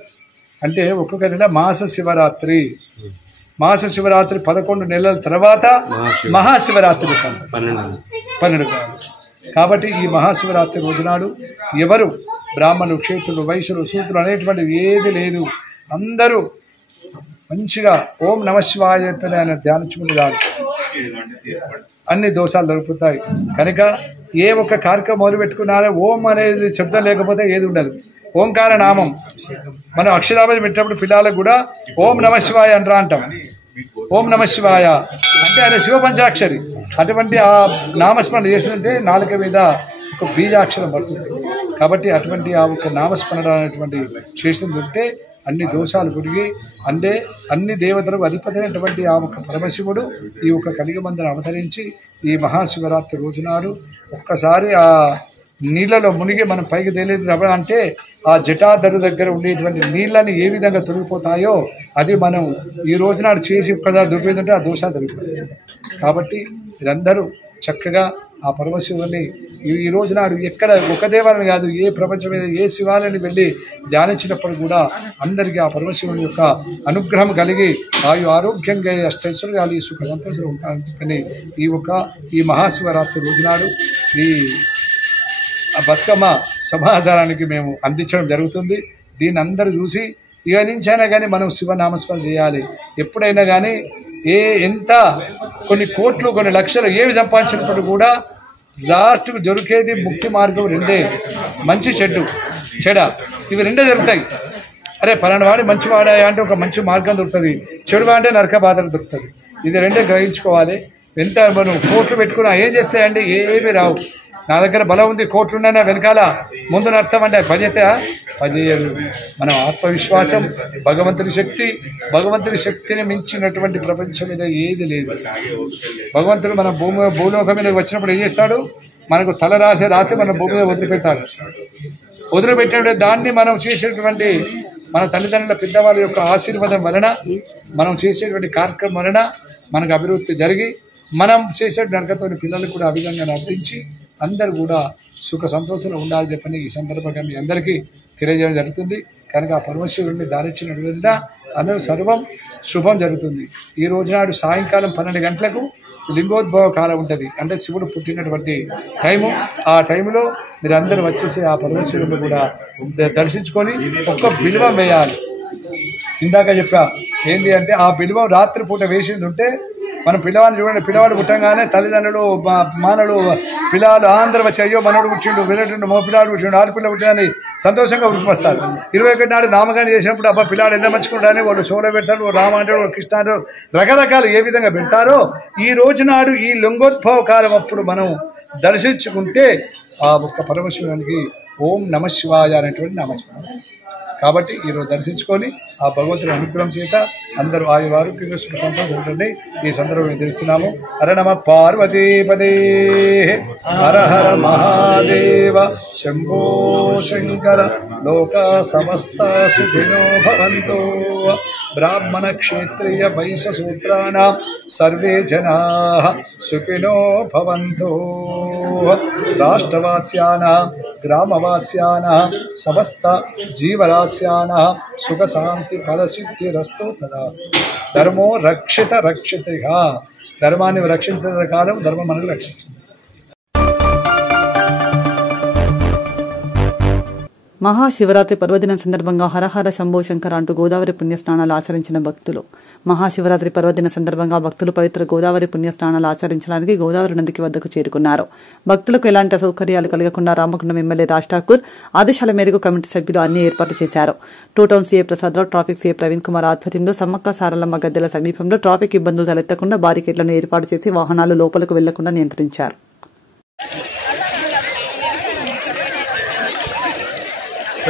అంటే ఒక్కొక్క నెల మాస శివరాత్రి 11 నెలల తర్వాత మహాశివరాత్రి 12 కాబట్టి ఈ మహాశివరాత్రి రోజునాడు ఎవరు బ్రాహ్మణులు క్షేత్రులు వైశ్యులు శూద్రులు అనేటువంటి ఏది లేదు, అందరూ మంచిగా ఓం నమ శివాయ ఆయన ధ్యానించుకుంటారు. అన్ని దోషాలు దొరుకుతాయి. కనుక ఏ ఒక్క కార్యక్రమం మొదలు పెట్టుకున్నారో ఓం అనేది శబ్దం లేకపోతే ఏది ఉండదు. ఓంకార నామం మనం అక్షరాభ్యాసం పెట్టినప్పుడు పిల్లలకు కూడా ఓం నమ శివాయ అంటారా అంటాం. ఓం నమ శివాయ అంటే ఆయన శివ పంచాక్షరి. అటువంటి ఆ నామస్మరణ చేసినంటే నాలుక మీద ఒక బీజాక్షరం పడుతుంది. కాబట్టి అటువంటి ఆ ఒక నామస్మరణ అనేటువంటి చేసిందంటే అన్ని దోషాలు పొడిగి అంటే అన్ని దేవతలకు అధిపతైనటువంటి ఆ ఒక పరమశివుడు ఈ ఒక కలిగమందును అవతరించి ఈ మహాశివరాత్రి రోజునాడు ఒక్కసారి ఆ నీళ్ళలో మునిగి మనం పైకి తేలేదు అంటే ఆ జటాధరు దగ్గర ఉండేటువంటి నీళ్ళని ఏ విధంగా తొలగిపోతాయో అది మనం ఈ రోజునాడు చేసి ఒక్కసారి దొరికిందంటే ఆ దోషాలు దొరికిపోతాయి. కాబట్టి మీరందరూ చక్కగా ఆ పరమశివుని ఈ రోజునాడు ఎక్కడ ఒక దేవాలయం కాదు ఏ ప్రపంచం మీద ఏ శివాలయాన్ని వెళ్ళి ధ్యానించినప్పుడు కూడా అందరికీ ఆ పరమశివుని యొక్క అనుగ్రహం కలిగి ఆయు ఆరోగ్యంగా అష్టైశ్వర్యాలు సుఖ సంతోషాలు ఉంటాయని చెప్పని ఈ మహాశివరాత్రి రోజునాడు ఈ బతుకమ్మ సమాచారానికి మేము అందించడం జరుగుతుంది. దీన్ని అందరూ చూసి ఇక నుంచైనా కానీ మనం శివనామస్మరణ చేయాలి. ఎప్పుడైనా కానీ ఎంత కొన్ని కోట్లు కొన్ని లక్షలు ఏవి సంపాదించినప్పుడు కూడా లాస్ట్కు దొరికేది ముక్తి మార్గం రెండే, మంచి చెడ ఇవి రెండే దొరుకుతాయి. అరే పలానా వాడి మంచి వాడా అంటే ఒక మంచి మార్గం దొరుకుతుంది, చెడు అంటే నరక బాధలు దొరుకుతుంది. ఇది రెండే గ్రహించుకోవాలి. ఎంత మనం కోట్లు పెట్టుకున్నా ఏం చేస్తాయంటే ఏమీ రావు. నా దగ్గర బలం ఉంది, కోట్లున్నా వెనకాల ముందు అర్థం అంటే పనిచేయదు. మనం ఆత్మవిశ్వాసం, భగవంతుడి శక్తిని మించినటువంటి ప్రపంచం మీద ఏది లేదు. భగవంతుడు మన భూలోకం మీద వచ్చినప్పుడు ఏం చేస్తాడు? మనకు తల రాసే రాత్రి మన భూమి మీద వదిలిపెట్టినటువంటి దాన్ని మనం చేసేటువంటి మన తల్లిదండ్రుల పెద్దవాళ్ళ యొక్క ఆశీర్వాదం వలన, మనం చేసేటువంటి కార్యక్రమం వలన మనకు అభివృద్ధి జరిగి, మనం చేసే నడకతో పిల్లలు కూడా ఆ విధంగా నర్తించి అందరూ కూడా సుఖ సంతోషంలో ఉండాలని చెప్పని ఈ సందర్భంగా మీ అందరికీ తెలియజేయడం జరుగుతుంది. కనుక ఆ పరమశివుడిని దారించిన విధంగా అందరూ సర్వం శుభం జరుగుతుంది. ఈ రోజు నాడు సాయంకాలం 12 గంటలకు లింగోద్భవ కాలం ఉంటుంది, అంటే శివుడు పుట్టినటువంటి టైము. ఆ టైంలో మీరు అందరూ వచ్చేసి ఆ పరమశివుడిని కూడా దర్శించుకొని ఒక్క బిల్వం వేయాలి. ఇందాక చెప్పా ఏంటి అంటే, ఆ బిల్వం రాత్రిపూట వేసింది ఉంటే మనం పిల్లవాడిని చూడండి, పిల్లవాడు పుట్టంగానే తల్లిదండ్రులు, మానవుడు, పిల్లలు అందరూ వచ్చి అయ్యో మనోడు పుట్టిండు, వినట్టు మో పిల్లాడు పుట్టిండు, ఆడపిల్ల పుట్టిందని సంతోషంగా ఉడిపిస్తారు. 21 నాడు నామగాని చేసినప్పుడు అబ్బా పిల్లాడు ఎంత మంచుకుంటారని వాళ్ళు షోలో పెడతారు, రామ అంటారు, కృష్ణ అంటారు, రకరకాలు ఏ విధంగా పెడతారో ఈ రోజు నాడు ఈ లింగోద్భవ కాలం అప్పుడు మనం దర్శించుకుంటే ఆ ఒక్క పరమశివునికి ఓం నమ శివాయ అనేటువంటి నామస్మరణ. కాబట్టి ఈరోజు దర్శించుకొని ఆ భగవంతుని అనుగ్రహం చేత అందరూ ఆరోగ్యంగా సుఖ సంతోషం ఉంటుంది. ఈ సందర్భంగా తెలుస్తున్నాము. హర నమ పార్వతీపదే, హర హర మహాదేవ, శంభో శంకర. లోక సమస్త సుఖినో భవంతు. బ్రాహ్మణ క్షేత్రీయ వైశ్య సూత్రాణం సర్వే జనాః సుఖినో భవంతు. రాష్ట్రవాస్యానాం, గ్రామవాస్యానాం, సమస్త జీవరాశ్యానాం సుఖ శాంతి ఫలసిద్ధిరస్తు తదాస్తు. ధర్మో రక్షితగా, ధర్మాన్ని రక్షించిన కాలం ధర్మం మనల్ని రక్షిస్తుంది. మహాశివరాత్రి పర్వదినం సందర్భంగా హరహర శంభో శంకర అంటూ గోదావరి పుణ్యస్నానాలు ఆచరించిన భక్తులు. మహాశివరాత్రి పర్వదిన సందర్భంగా భక్తులు పవిత్ర గోదావరి పుణ్యస్నానాలు ఆచరించడానికి గోదావరి నదికి వద్దకు చేరుకున్నారు. భక్తులకు ఎలాంటి అసౌకర్యాలు కలగకుండా రామగుండం ఎమ్మెల్యే రాజ్ ఠాకూర్ ఆదేశాల మేరకు కమిటీ సభ్యులు అన్ని ఏర్పాట్లు చేశారు. 2 town CA Prasadarao, traffic CA Praveen Kumar ఆధ్వర్యంలో సమ్మక్క సారలమ్మ గద్దెల సమీపంలో ట్రాఫిక్ ఇబ్బందులు తలెత్తకుండా బారికేడ్లను ఏర్పాటు చేసి వాహనాలు లోపలకు వెళ్లకుండా నియంత్రించారు.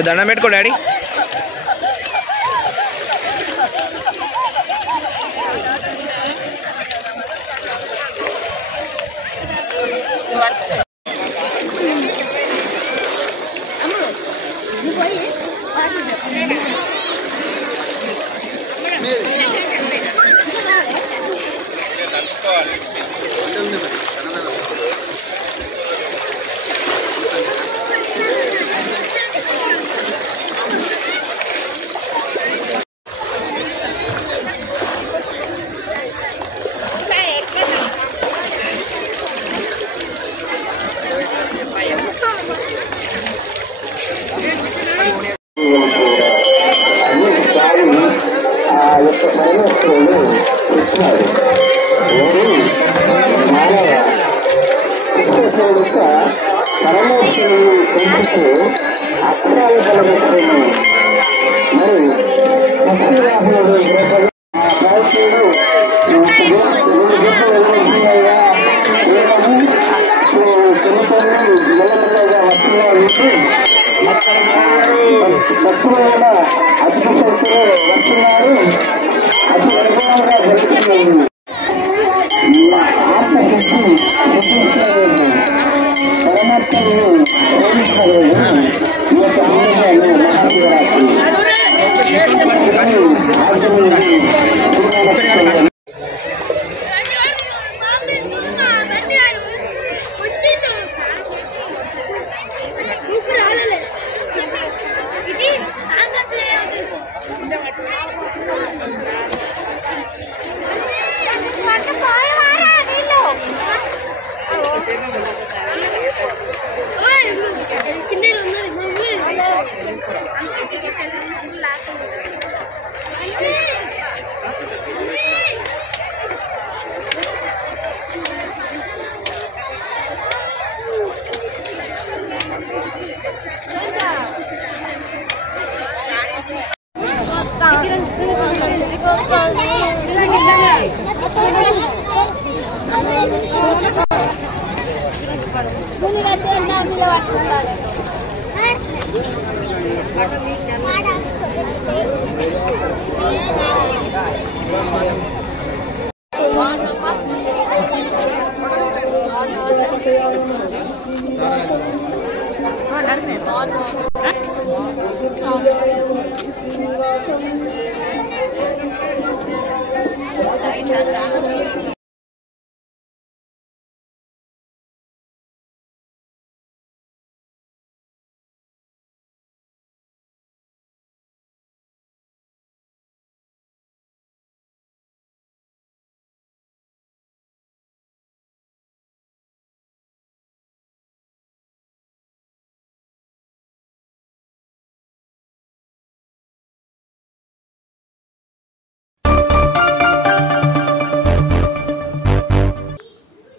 దండం పెట్టుకో డాడీ.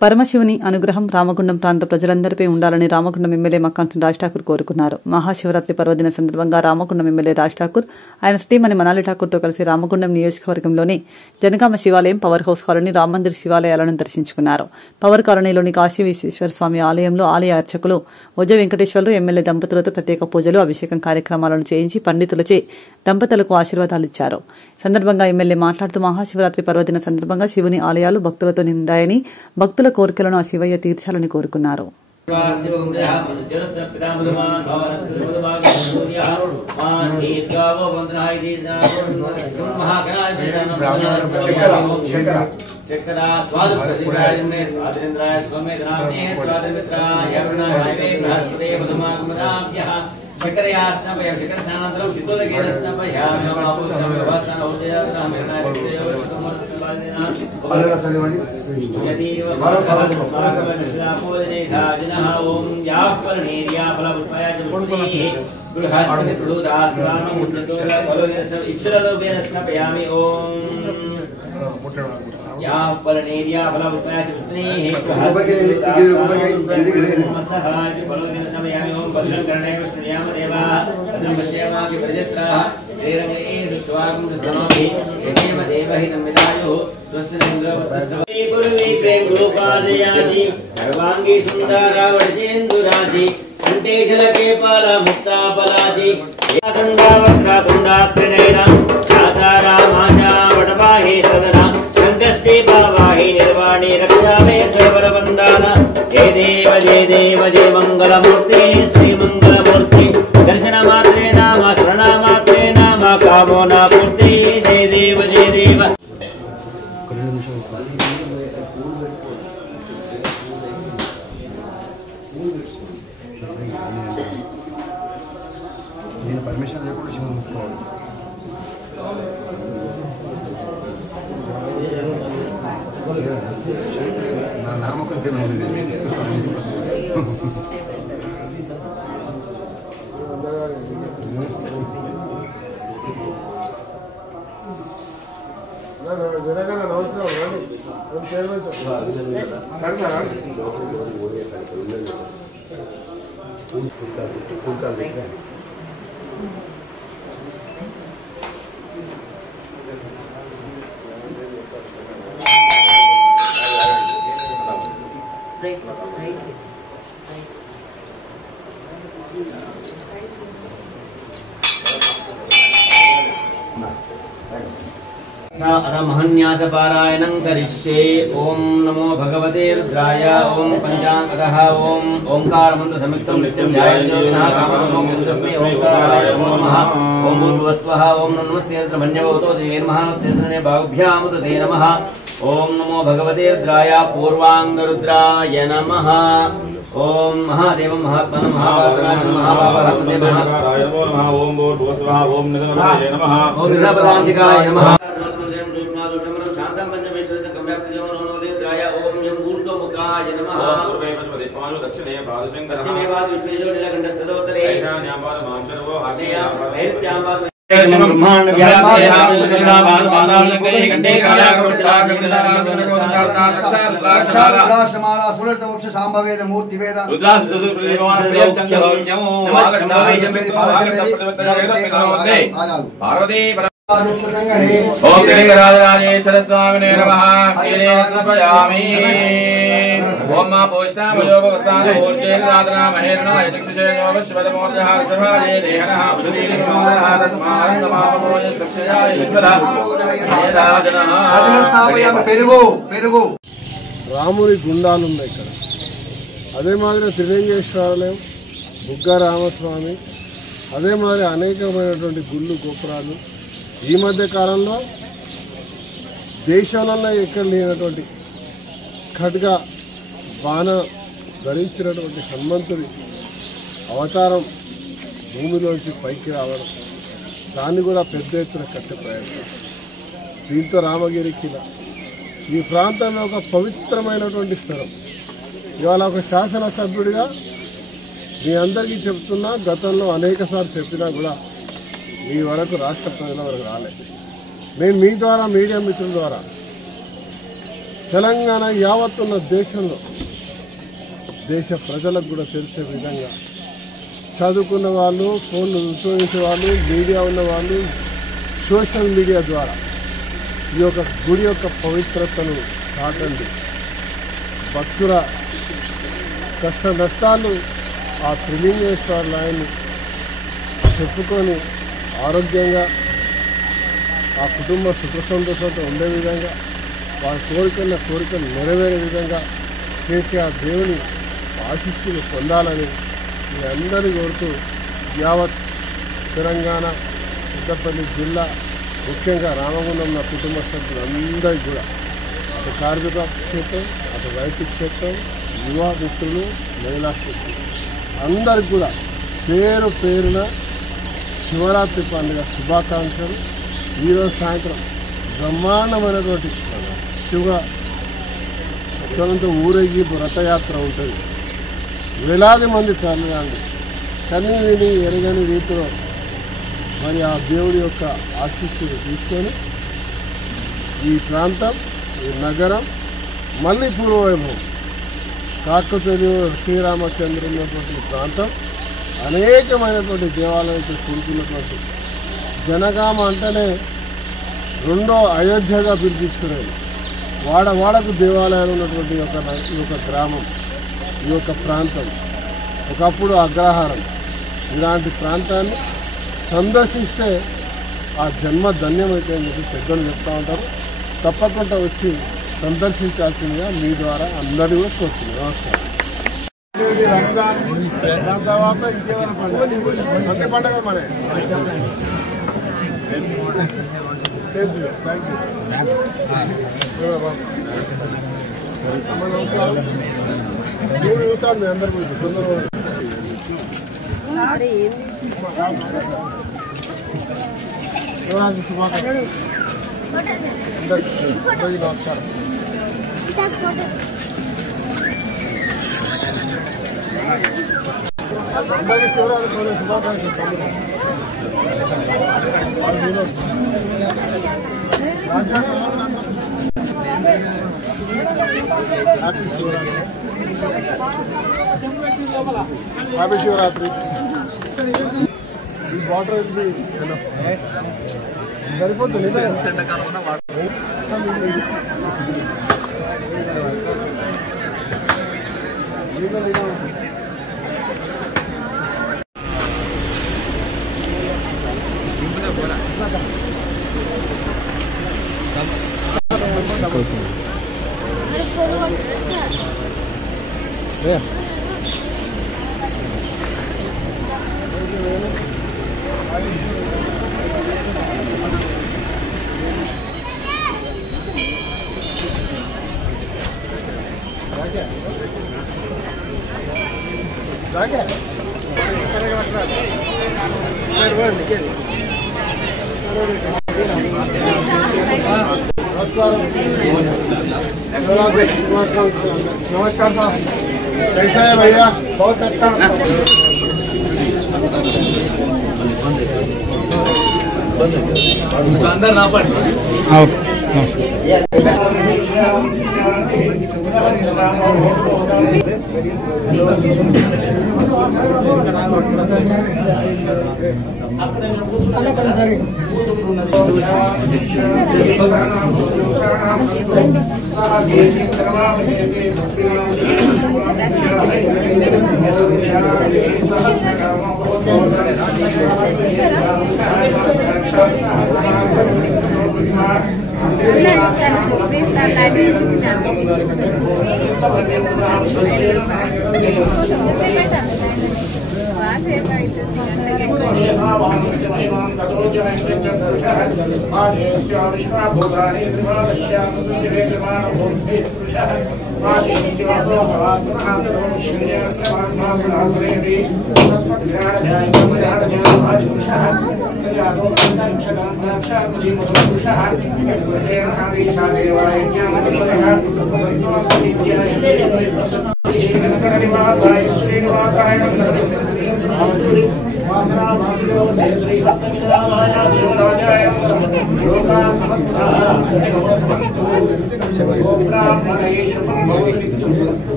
పరమశివుని అనుగ్రహం రామగుండం ప్రాంత ప్రజలందరిపై ఉండాలని రామగుండం ఎమ్మెల్యే మక్కాన్సన్ రాజ్ ఠాకూర్ కోరుకున్నారు. మహాశివరాత్రి పర్వదిన సందర్భంగా రామగుండం ఎమ్మెల్యే రాజ్ ఠాకూర్ ఆయన శ్రీమణి మనాలి ఠాకూర్తో కలిసి రామగుండం నియోజకవర్గంలోని జనగామ శివాలయం, పవర్ హౌస్ కాలనీ, రామ్మందిర్ శివాలయాలను దర్శించుకున్నారు. పవర్ కాలనీలోని కాశీ విశ్వేశ్వర స్వామి ఆలయంలో ఆలయ అర్చకులు వజ వెంకటేశ్వర్లు ఎమ్మెల్యే దంపతులతో ప్రత్యేక పూజలు, అభిషేకం కార్యక్రమాలను చేయించి పండితులచే దంపతులకు ఆశీర్వాదాలిచ్చారు. సందర్భంగా ఎమ్మెల్యే మాట్లాడుతూ మహాశివరాత్రి పర్వదిన సందర్భంగా శివుని ఆలయాలు భక్తులతో నిండాయని, భక్తుల కోరికలను ఆ శివయ్య తీర్చాలని కోరుకున్నారు. శంకరయాస్నపయం శంకరస్నానంతరం శుద్ధోదకేన స్నాపయామి ఓం యాపలపుష్పాయ బృహస్పతి స్నాపయామి ఓం सर्वांगी सुंदरावशेन्दुराजी कंठे जलके पाल मुक्तापलाजी वटवाहे सदना संकष्टे भावाहि निर्वाणे रक्षा मे स्वरवंदना हे देव जय मंगलमूर्ति श्री मंगलमूर्ति दर्शन मात्रे नाम शरण मात्रे नाम कामना पूर्ति जय देव నేను పర్మిషన్ లేకుండా శివుని ముట్టుకోవాలి. నా నామకం తెలియదు. अनमहन्यात पारायणं करिष्ये ओम नमो भगवते रुद्राय ओम पंचांगतः ओम ओंकार मंत्र समिक्तं नित्यं ध्यायेत् काममोक्षमे ओंकाराय नमो नमः ओम भूर्भुवस्वः ओम नमस्ते ब्रह्मण्यवतो देवे नमः नमस्ते बाहुभ्यां ते नमः ओम नमो भगवते रुद्राय पूर्वांगरुद्राय नमः ओम महादेव महात्मन महापात्राय महापापहरते महाकाराय नमः ओम भूर्भुवस्वः ओम नमः नमः ओम निरापदान्तिकाय नमः दक्षिणे ब्रह्मांड सांभवेद मूर्ति वेद ओम लिंगराजेश्वर स्वामिने नमः शीलेन समर्पयामि ओम मा पोष्णा वयोपवस्तान ओष्ठे नादना महेरना यक्षजे गोव शिवदमोर्जः सर्वाये देहनः उदरीरि मानः तस्मात् नमामो यक्षयाय ईश्वरा येदाजनः స్థాపయామి పెరుగు రాముని గుండాలు ఉన్నాయి ఇక్కడ. అదే మాదిరి త్రిలింగేశ్వరాలయం, బుగ్గ రామస్వామి, అదే మాదిరి అనేకమైనటువంటి గుళ్ళు గోపురాలు. ఈ మధ్య కాలంలో దేశాలలో ఎక్కడ లేనటువంటి ఖడ్గ బాణ ధరించినటువంటి హనుమంతుడి అవతారం భూమిలోంచి పైకి రావడం, దాన్ని కూడా పెద్ద ఎత్తున కట్టే ప్రయత్నం. దీంతో రామగిరికి ఈ ప్రాంతంలో ఒక పవిత్రమైనటువంటి స్థలం. ఇవాళ ఒక శాసనసభ్యుడిగా మీ అందరికీ చెప్తున్నా, గతంలో అనేకసార్లు చెప్పినా కూడా మీ వరకు రాష్ట్ర ప్రజల వరకు రాలేదు. నేను మీ ద్వారా, మీడియా మిత్రుల ద్వారా తెలంగాణ యావత్తున్న దేశంలో దేశ ప్రజలకు కూడా తెలిసే విధంగా చదువుకున్న వాళ్ళు, ఫోన్లు ఉపయోగించే వాళ్ళు, మీడియా ఉన్న వాళ్ళు, సోషల్ మీడియా ద్వారా ఈ యొక్క గుడి యొక్క పవిత్రతను చాటండి. భక్తుల కష్ట నష్టాలు ఆ త్రిలింగేశ్వరులాయన్ని చెప్పుకొని ఆరోగ్యంగా ఆ కుటుంబ సుఖ సంతోషంతో ఉండే విధంగా, వారి కోరికలు నెరవేరే విధంగా చేసి ఆ దేవుని ఆశీస్సులు పొందాలని మీ అందరినీ కోరుతూ యావత్ తెలంగాణ పెద్దపల్లి జిల్లా, ముఖ్యంగా రామగుండం నా కుటుంబ సభ్యులందరికీ కూడా, అటు కార్మిక క్షేత్రం, అటు రైతు క్షేత్రం, యువ మిత్రులు, మహిళా శక్తులు అందరికి కూడా పేరు పేరున శివరాత్రి పండుగ శుభాకాంక్షలు. ఈరోజు సాయంత్రం బ్రహ్మాండమైనటువంటి శివంతో ఊరేగింపు రథయాత్ర ఉంటుంది. వేలాది మంది తరలిరండి. కన్నీ విని ఎరగని రీతిలో మరి ఆ దేవుడి యొక్క ఆశీస్సులు తీసుకొని ఈ ప్రాంతం, ఈ నగరం మళ్ళీ పూర్వవైభవం, కాకతీయ శ్రీరామచంద్రుడు ఉన్నటువంటి ప్రాంతం అనేకమైనటువంటి దేవాలయాలతో కూడుకున్నటువంటి, జనగామ అంటేనే రెండో అయోధ్యగా పిలిపించుకునేది. వాడవాడకు దేవాలయాలు ఉన్నటువంటి ఈ యొక్క గ్రామం, ఈ యొక్క ప్రాంతం ఒకప్పుడు అగ్రహారం. ఇలాంటి ప్రాంతాన్ని సందర్శిస్తే ఆ జన్మ ధన్యమైతే అని చెప్పి పెద్దలు చెప్తూ ఉంటారు. తప్పకుండా వచ్చి సందర్శించాల్సిందిగా మీ ద్వారా అందరూ కోరుతున్నాను. నమస్కారం. దాని తర్వాత ఇంకేదైనా పండుగ, అంతే పండుగ మరే. Thank you. చూస్తాను మీ అందరి గురించి తొందరగా. శివరాత్రి శుభాకాంక్షలు. అందరికీ నమస్కారం. అందరికీ శివరాత్రి శుభాకాంక్షలు. హ్యాపీ శివరాత్రి. ఈ వాటర్ సరిపోతుంది. नमस्कार साहब, कैसा है भैया? बहुत अच्छा. अंदर ना पड़.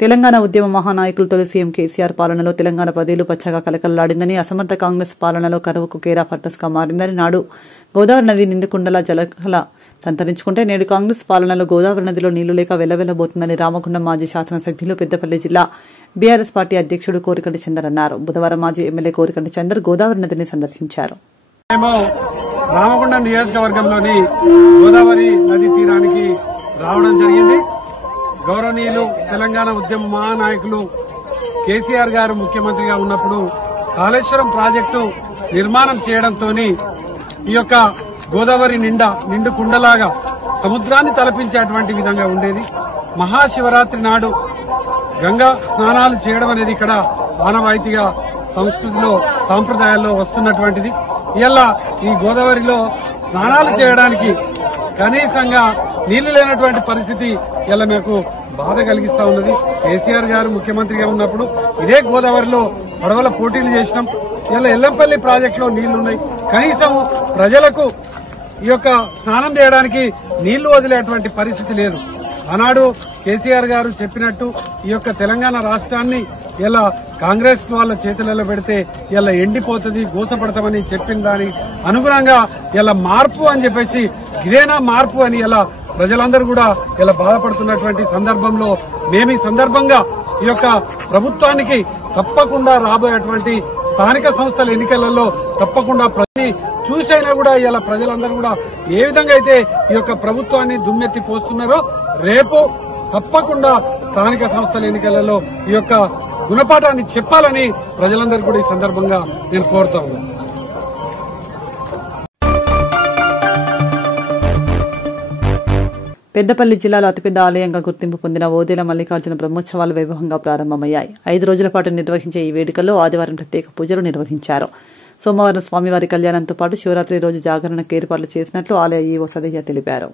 తెలంగాణ ఉద్యమ మహానాయకులు తొలి సీఎం కేసీఆర్ పాలనలో తెలంగాణ 10 ఏళ్లు పచ్చగా కలకలలాడిందని, అసమర్థ కాంగ్రెస్ పాలనలో కరువుకు కేరా ఫట్టస్గా మారిందని, నాడు గోదావరి నది నిండుకుండలా జలకళ సంతరించుకుంటే నేడు కాంగ్రెస్ పాలనలో గోదావరి నదిలో నీళ్లు లేక వెల్లవెల్లబోతుందని రామగుండం మాజీ శాసనసభ్యులు పెద్దపల్లి జిల్లా బీఆర్ఎస్ పార్టీ అధ్యక్షుడు కోరికంటి చందర్ అన్నారు. బుధవారం మాజీ ఎమ్మెల్యే కోరికంటి చందర్ గోదావరి నదిని సందర్శించారు. రామగుండం నియోజకవర్గంలోని గోదావరి నది తీరానికి రావడం జరిగింది. గౌరవనీయులు తెలంగాణ ఉద్యమ మహానాయకులు కేసీఆర్ గారు ముఖ్యమంత్రిగా ఉన్నప్పుడు కాళేశ్వరం ప్రాజెక్టు నిర్మాణం చేయడంతో ఈ యొక్క గోదావరి నిండు కుండలాగా సముద్రాన్ని తలపించేటువంటి విధంగా ఉండేది. మహాశివరాత్రి నాడు గంగా స్నానాలు చేయడం అనేది ఇక్కడ ఆనవాయితీగా సంస్కృతిలో సాంప్రదాయాల్లో వస్తున్నటువంటిది. ఇలా ఈ గోదావరిలో స్నానాలు చేయడానికి కనీసంగా నీళ్లు లేనటువంటి పరిస్థితి ఇలా మీకు బాధ కలిగిస్తా ఉన్నది. కేసీఆర్ గారు ముఖ్యమంత్రిగా ఉన్నప్పుడు ఇదే గోదావరిలో పడవల పోటీలు చేసినాం. ఇలా ఎల్లంపల్లి ప్రాజెక్టులో నీళ్లున్నాయి. కనీసం ప్రజలకు ఈ యొక్క స్నానం చేయడానికి నీళ్లు వదిలేటువంటి పరిస్థితి లేదు. ఆనాడు కేసీఆర్ గారు చెప్పినట్టు ఈ యొక్క తెలంగాణ రాష్ట్రాన్ని ఇలా కాంగ్రెస్ వాళ్ళ చేతులలో పెడితే ఇలా ఎండిపోతుంది, గోసపడతామని చెప్పిన దానికి అనుగుణంగా ఇలా మార్పు అని చెప్పేసి ఇదేనా మార్పు అని ఇలా ప్రజలందరూ కూడా ఇలా బాధపడుతున్నటువంటి సందర్భంలో మేము ఈ సందర్భంగా ఈ యొక్క ప్రభుత్వానికి తప్పకుండా రాబోయేటువంటి స్థానిక సంస్థల ఎన్నికలలో తప్పకుండా ప్రతి చూసైనా కూడా ఇలా ప్రజలందరూ కూడా ఏ విధంగా అయితే ఈ యొక్క ప్రభుత్వాన్ని దుమ్మెత్తి పోస్తున్నారో రేపు తప్పకుండా స్థానిక సంస్థల ఎన్నికలలో ఈ యొక్క గుణపాఠాన్ని చెప్పాలని ప్రజలందరూ కూడా ఈ సందర్భంగా నేను కోరుతా ఉన్నాను. పెద్దపల్లి జిల్లాలో అతిపెద్ద ఆలయంగా గుర్తింపు పొందిన ఓదేల మల్లికార్జున బ్రహ్మోత్సవాలు వైభవంగా ప్రారంభమయ్యాయి. 5 రోజుల పాటు నిర్వహించే ఈ వేడుకల్లో ఆదివారం ప్రత్యేక పూజలు నిర్వహించారు. సోమవారం స్వామివారి కళ్యాణంతో పాటు శివరాత్రి రోజు జాగరణకు ఏర్పాట్లు చేసినట్లు ఆలయ ఈవో సదయ్య తెలిపారు.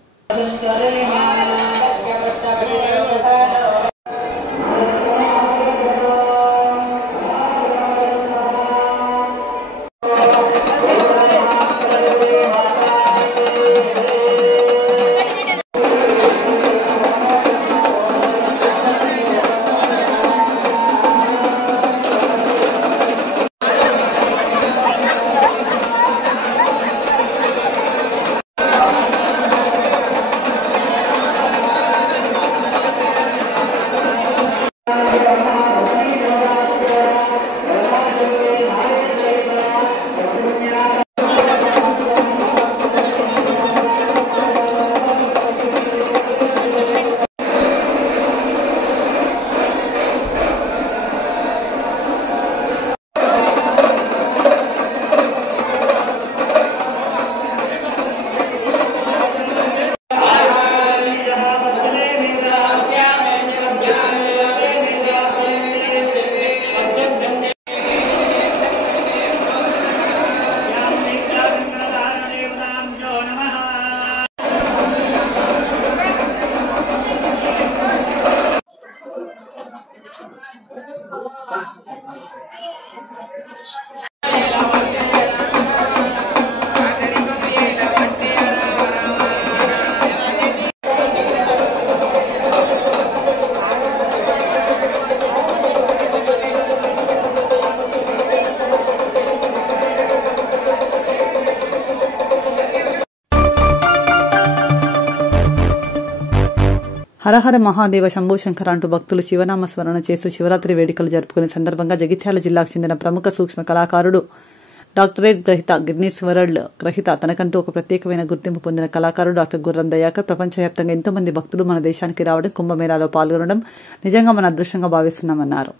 హరహర మహాదేవ శంభో శంకర అంటూ భక్తులు శివనామ స్మరణ చేస్తూ శివరాత్రి వేడుకలు జరుపుకునే సందర్భంగా జగిత్యాల జిల్లాకు చెందిన ప్రముఖ సూక్ష్మ కళాకారుడు డాక్టరేట్ గ్రహీత గిన్నీస్ వరల్డ్ గ్రహీత తనకంటూ ఒక ప్రత్యేకమైన గుర్తింపు పొందిన కళాకారుడు డాక్టర్ గుర్రం దయాకర్ ప్రపంచవ్యాప్తంగా ఎంతో మంది భక్తులు మన దేశానికి రావడం, కుంభమేళాలో పాల్గొనడం నిజంగా మన అదృష్టంగా భావిస్తున్నామన్నారు.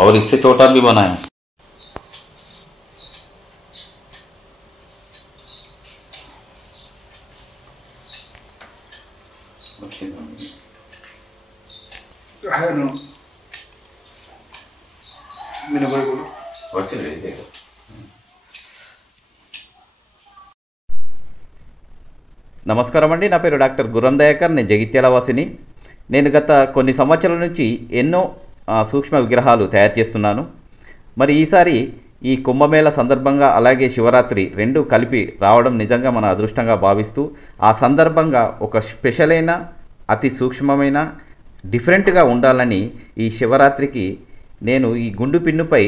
और इससे छोटा भी बनाए। నమస్కారం అండి, నా పేరు డాక్టర్ గుర్రం దయాకర్. నేను జగిత్యాల వాసిని. నేను గత కొన్ని సంవత్సరాల నుంచి ఎన్నో సూక్ష్మ విగ్రహాలు తయారు చేస్తున్నాను. మరి ఈసారి ఈ కుంభమేళ సందర్భంగా అలాగే శివరాత్రి రెండు కలిపి రావడం నిజంగా మన అదృష్టంగా భావిస్తూ ఆ సందర్భంగా ఒక స్పెషల్ అయిన అతి సూక్ష్మమైన డిఫరెంట్గా ఉండాలని ఈ శివరాత్రికి నేను ఈ గుండు పిన్నుపై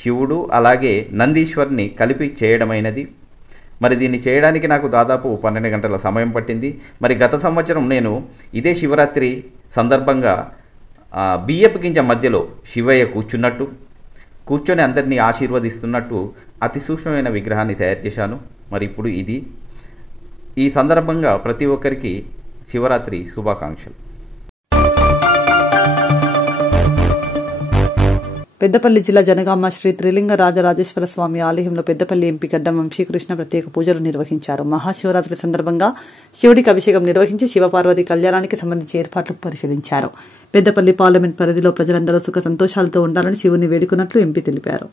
శివుడు అలాగే నందీశ్వర్ని కలిపి చేయడమైనది. మరి దీన్ని చేయడానికి నాకు దాదాపు 12 గంటల సమయం పట్టింది. మరి గత సంవత్సరం నేను ఇదే శివరాత్రి సందర్భంగా బియ్యపు గింజ మధ్యలో శివయ్య కూర్చొని అందరినీ ఆశీర్వదిస్తున్నట్టు అతి సూక్ష్మమైన విగ్రహాన్ని తయారు చేశాను. మరి ఇప్పుడు ఇది ఈ సందర్భంగా ప్రతి ఒక్కరికి శివరాత్రి శుభాకాంక్షలు. పెద్దపల్లి జిల్లా జనగామ శ్రీ త్రిలింగ రాజరాజేశ్వర స్వామి ఆలయంలో పెద్దపల్లి ఎంపీ గడ్డం వంశీకృష్ణ ప్రత్యేక పూజలు నిర్వహించారు. మహాశివరాత్రి సందర్భంగా శివుడికి అభిషేకం నిర్వహించి శివపార్వతి కళ్యాణానికి సంబంధించి ఏర్పాట్లు పరిశీలించారు. పెద్దపల్లి పార్లమెంట్ పరిధిలో ప్రజలందరూ సుఖ సంతోషాలతో ఉండాలని శివుని వేడుకున్నట్లు ఎంపీ తెలిపారు.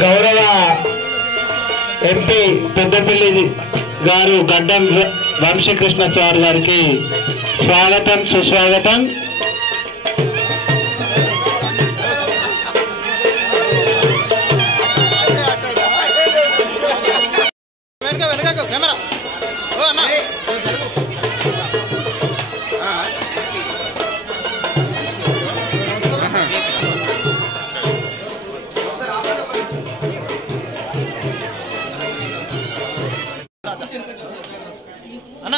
గౌరవ ఎంపీ పెద్దపల్లి గారు గడ్డం వంశీకృష్ణాచారి గారికి స్వాగతం సుస్వాగతం.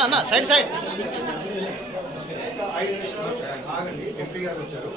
అన్న సైడ్ సైడ్ ఎంపీ గారు వచ్చారు.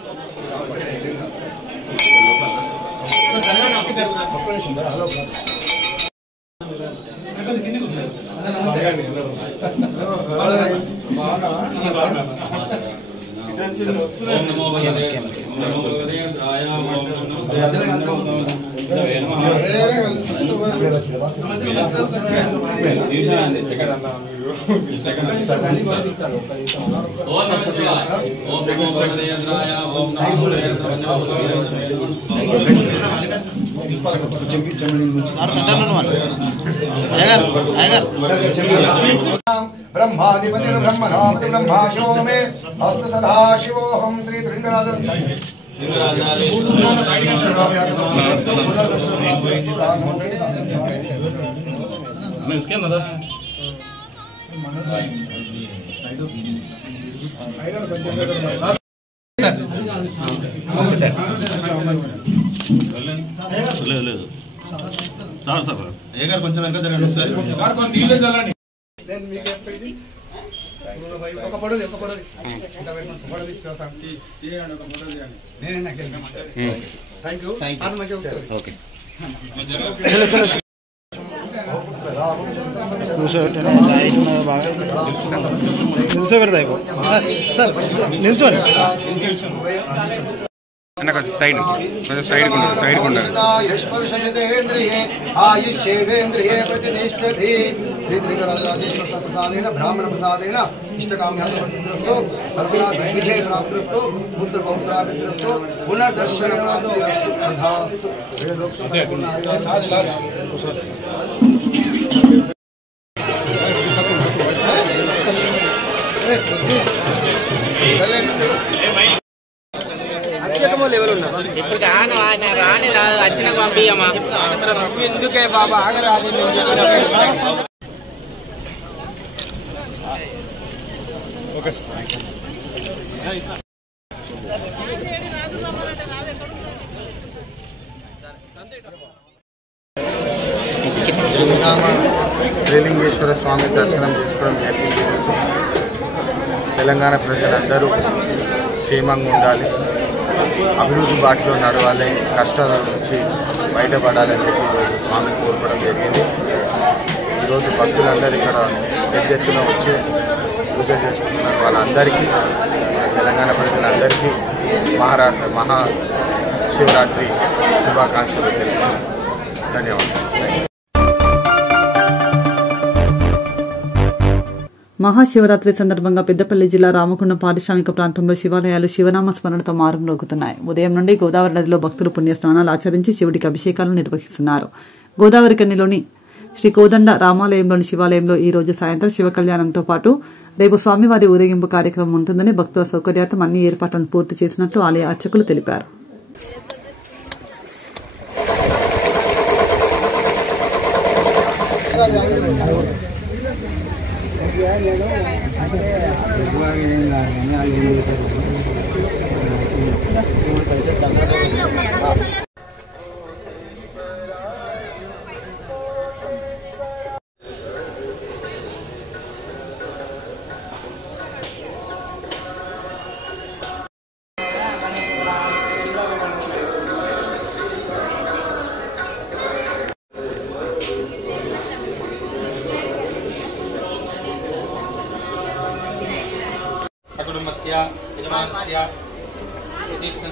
ब्रह्माधिपति ब्रह्मणापति ब्रह्माशो मे हस्त सदा शिवोहम श्री त्रिंगराज కొంచెం వెనక జరగండి ఒకసారి నీళ్ళు చల్లండి. ఒక పొడది థ్యాంక్ యూ మంచిగా వస్తుంది. నిల్చోండి కొంచెం సైడ్ आयुष्येवेन्द्रिये प्रतिष्ठति श्रीत्रिंगराजेश्वर प्रसादेन ब्राह्मण प्रसादेन इष्टकाम्यास्तु प्रसिद्धस्तु सर्वदा विजय प्राप्तिरस्तु पुत्र पौत्राभिवृद्धिरस्तु पुनर्दर्शन प्राप्तिरस्तु तथास्तु ఇప్పుడు కాను ఆయన రాని వచ్చిన పంపియమ్మా ఎందుకే బాబా ఆగరాదు శ్రీలింగేశ్వర స్వామి దర్శనం చేసుకోవడం జరిగింది. తెలంగాణ ప్రజలందరూ క్షేమంగా ఉండాలి, అభివృద్ధి బాటలో నడవాలి, కష్టాల నుంచి బయటపడాలని చెప్పి ఈరోజు స్వామిని కోరుకోవడం జరిగింది. ఈరోజు భక్తులందరూ ఇక్కడ పెద్ద ఎత్తున వచ్చి పూజ చేసుకుంటున్నారు. వాళ్ళందరికీ, తెలంగాణ ప్రజలందరికీ మహాశివరాత్రి శుభాకాంక్షలు తెలుపుతున్నాను. ధన్యవాదాలు. మహాశివరాత్రి సందర్భంగా పెద్దపల్లి జిల్లా రామగుండం పారిశ్రామిక ప్రాంతంలో శివాలయాలు శివనామ స్మరణతో మారుమ్రోగుతున్నాయి. ఉదయం నుండి గోదావరి నదిలో భక్తులు పుణ్యస్నానాలు ఆచరించి శివుడికి అభిషేకాలు నిర్వహిస్తున్నారు. గోదావరి కన్నిలోని శ్రీ కోదండ రామాలయంలోని శివాలయంలో ఈ రోజు సాయంత్రం శివ కళ్యాణంతో పాటు రేపు స్వామివారి ఊరేగింపు కార్యక్రమం ఉంటుందని భక్తుల సౌకర్యార్థం అన్ని ఏర్పాట్లను పూర్తి చేసినట్లు ఆలయ అర్చకులు తెలిపారు.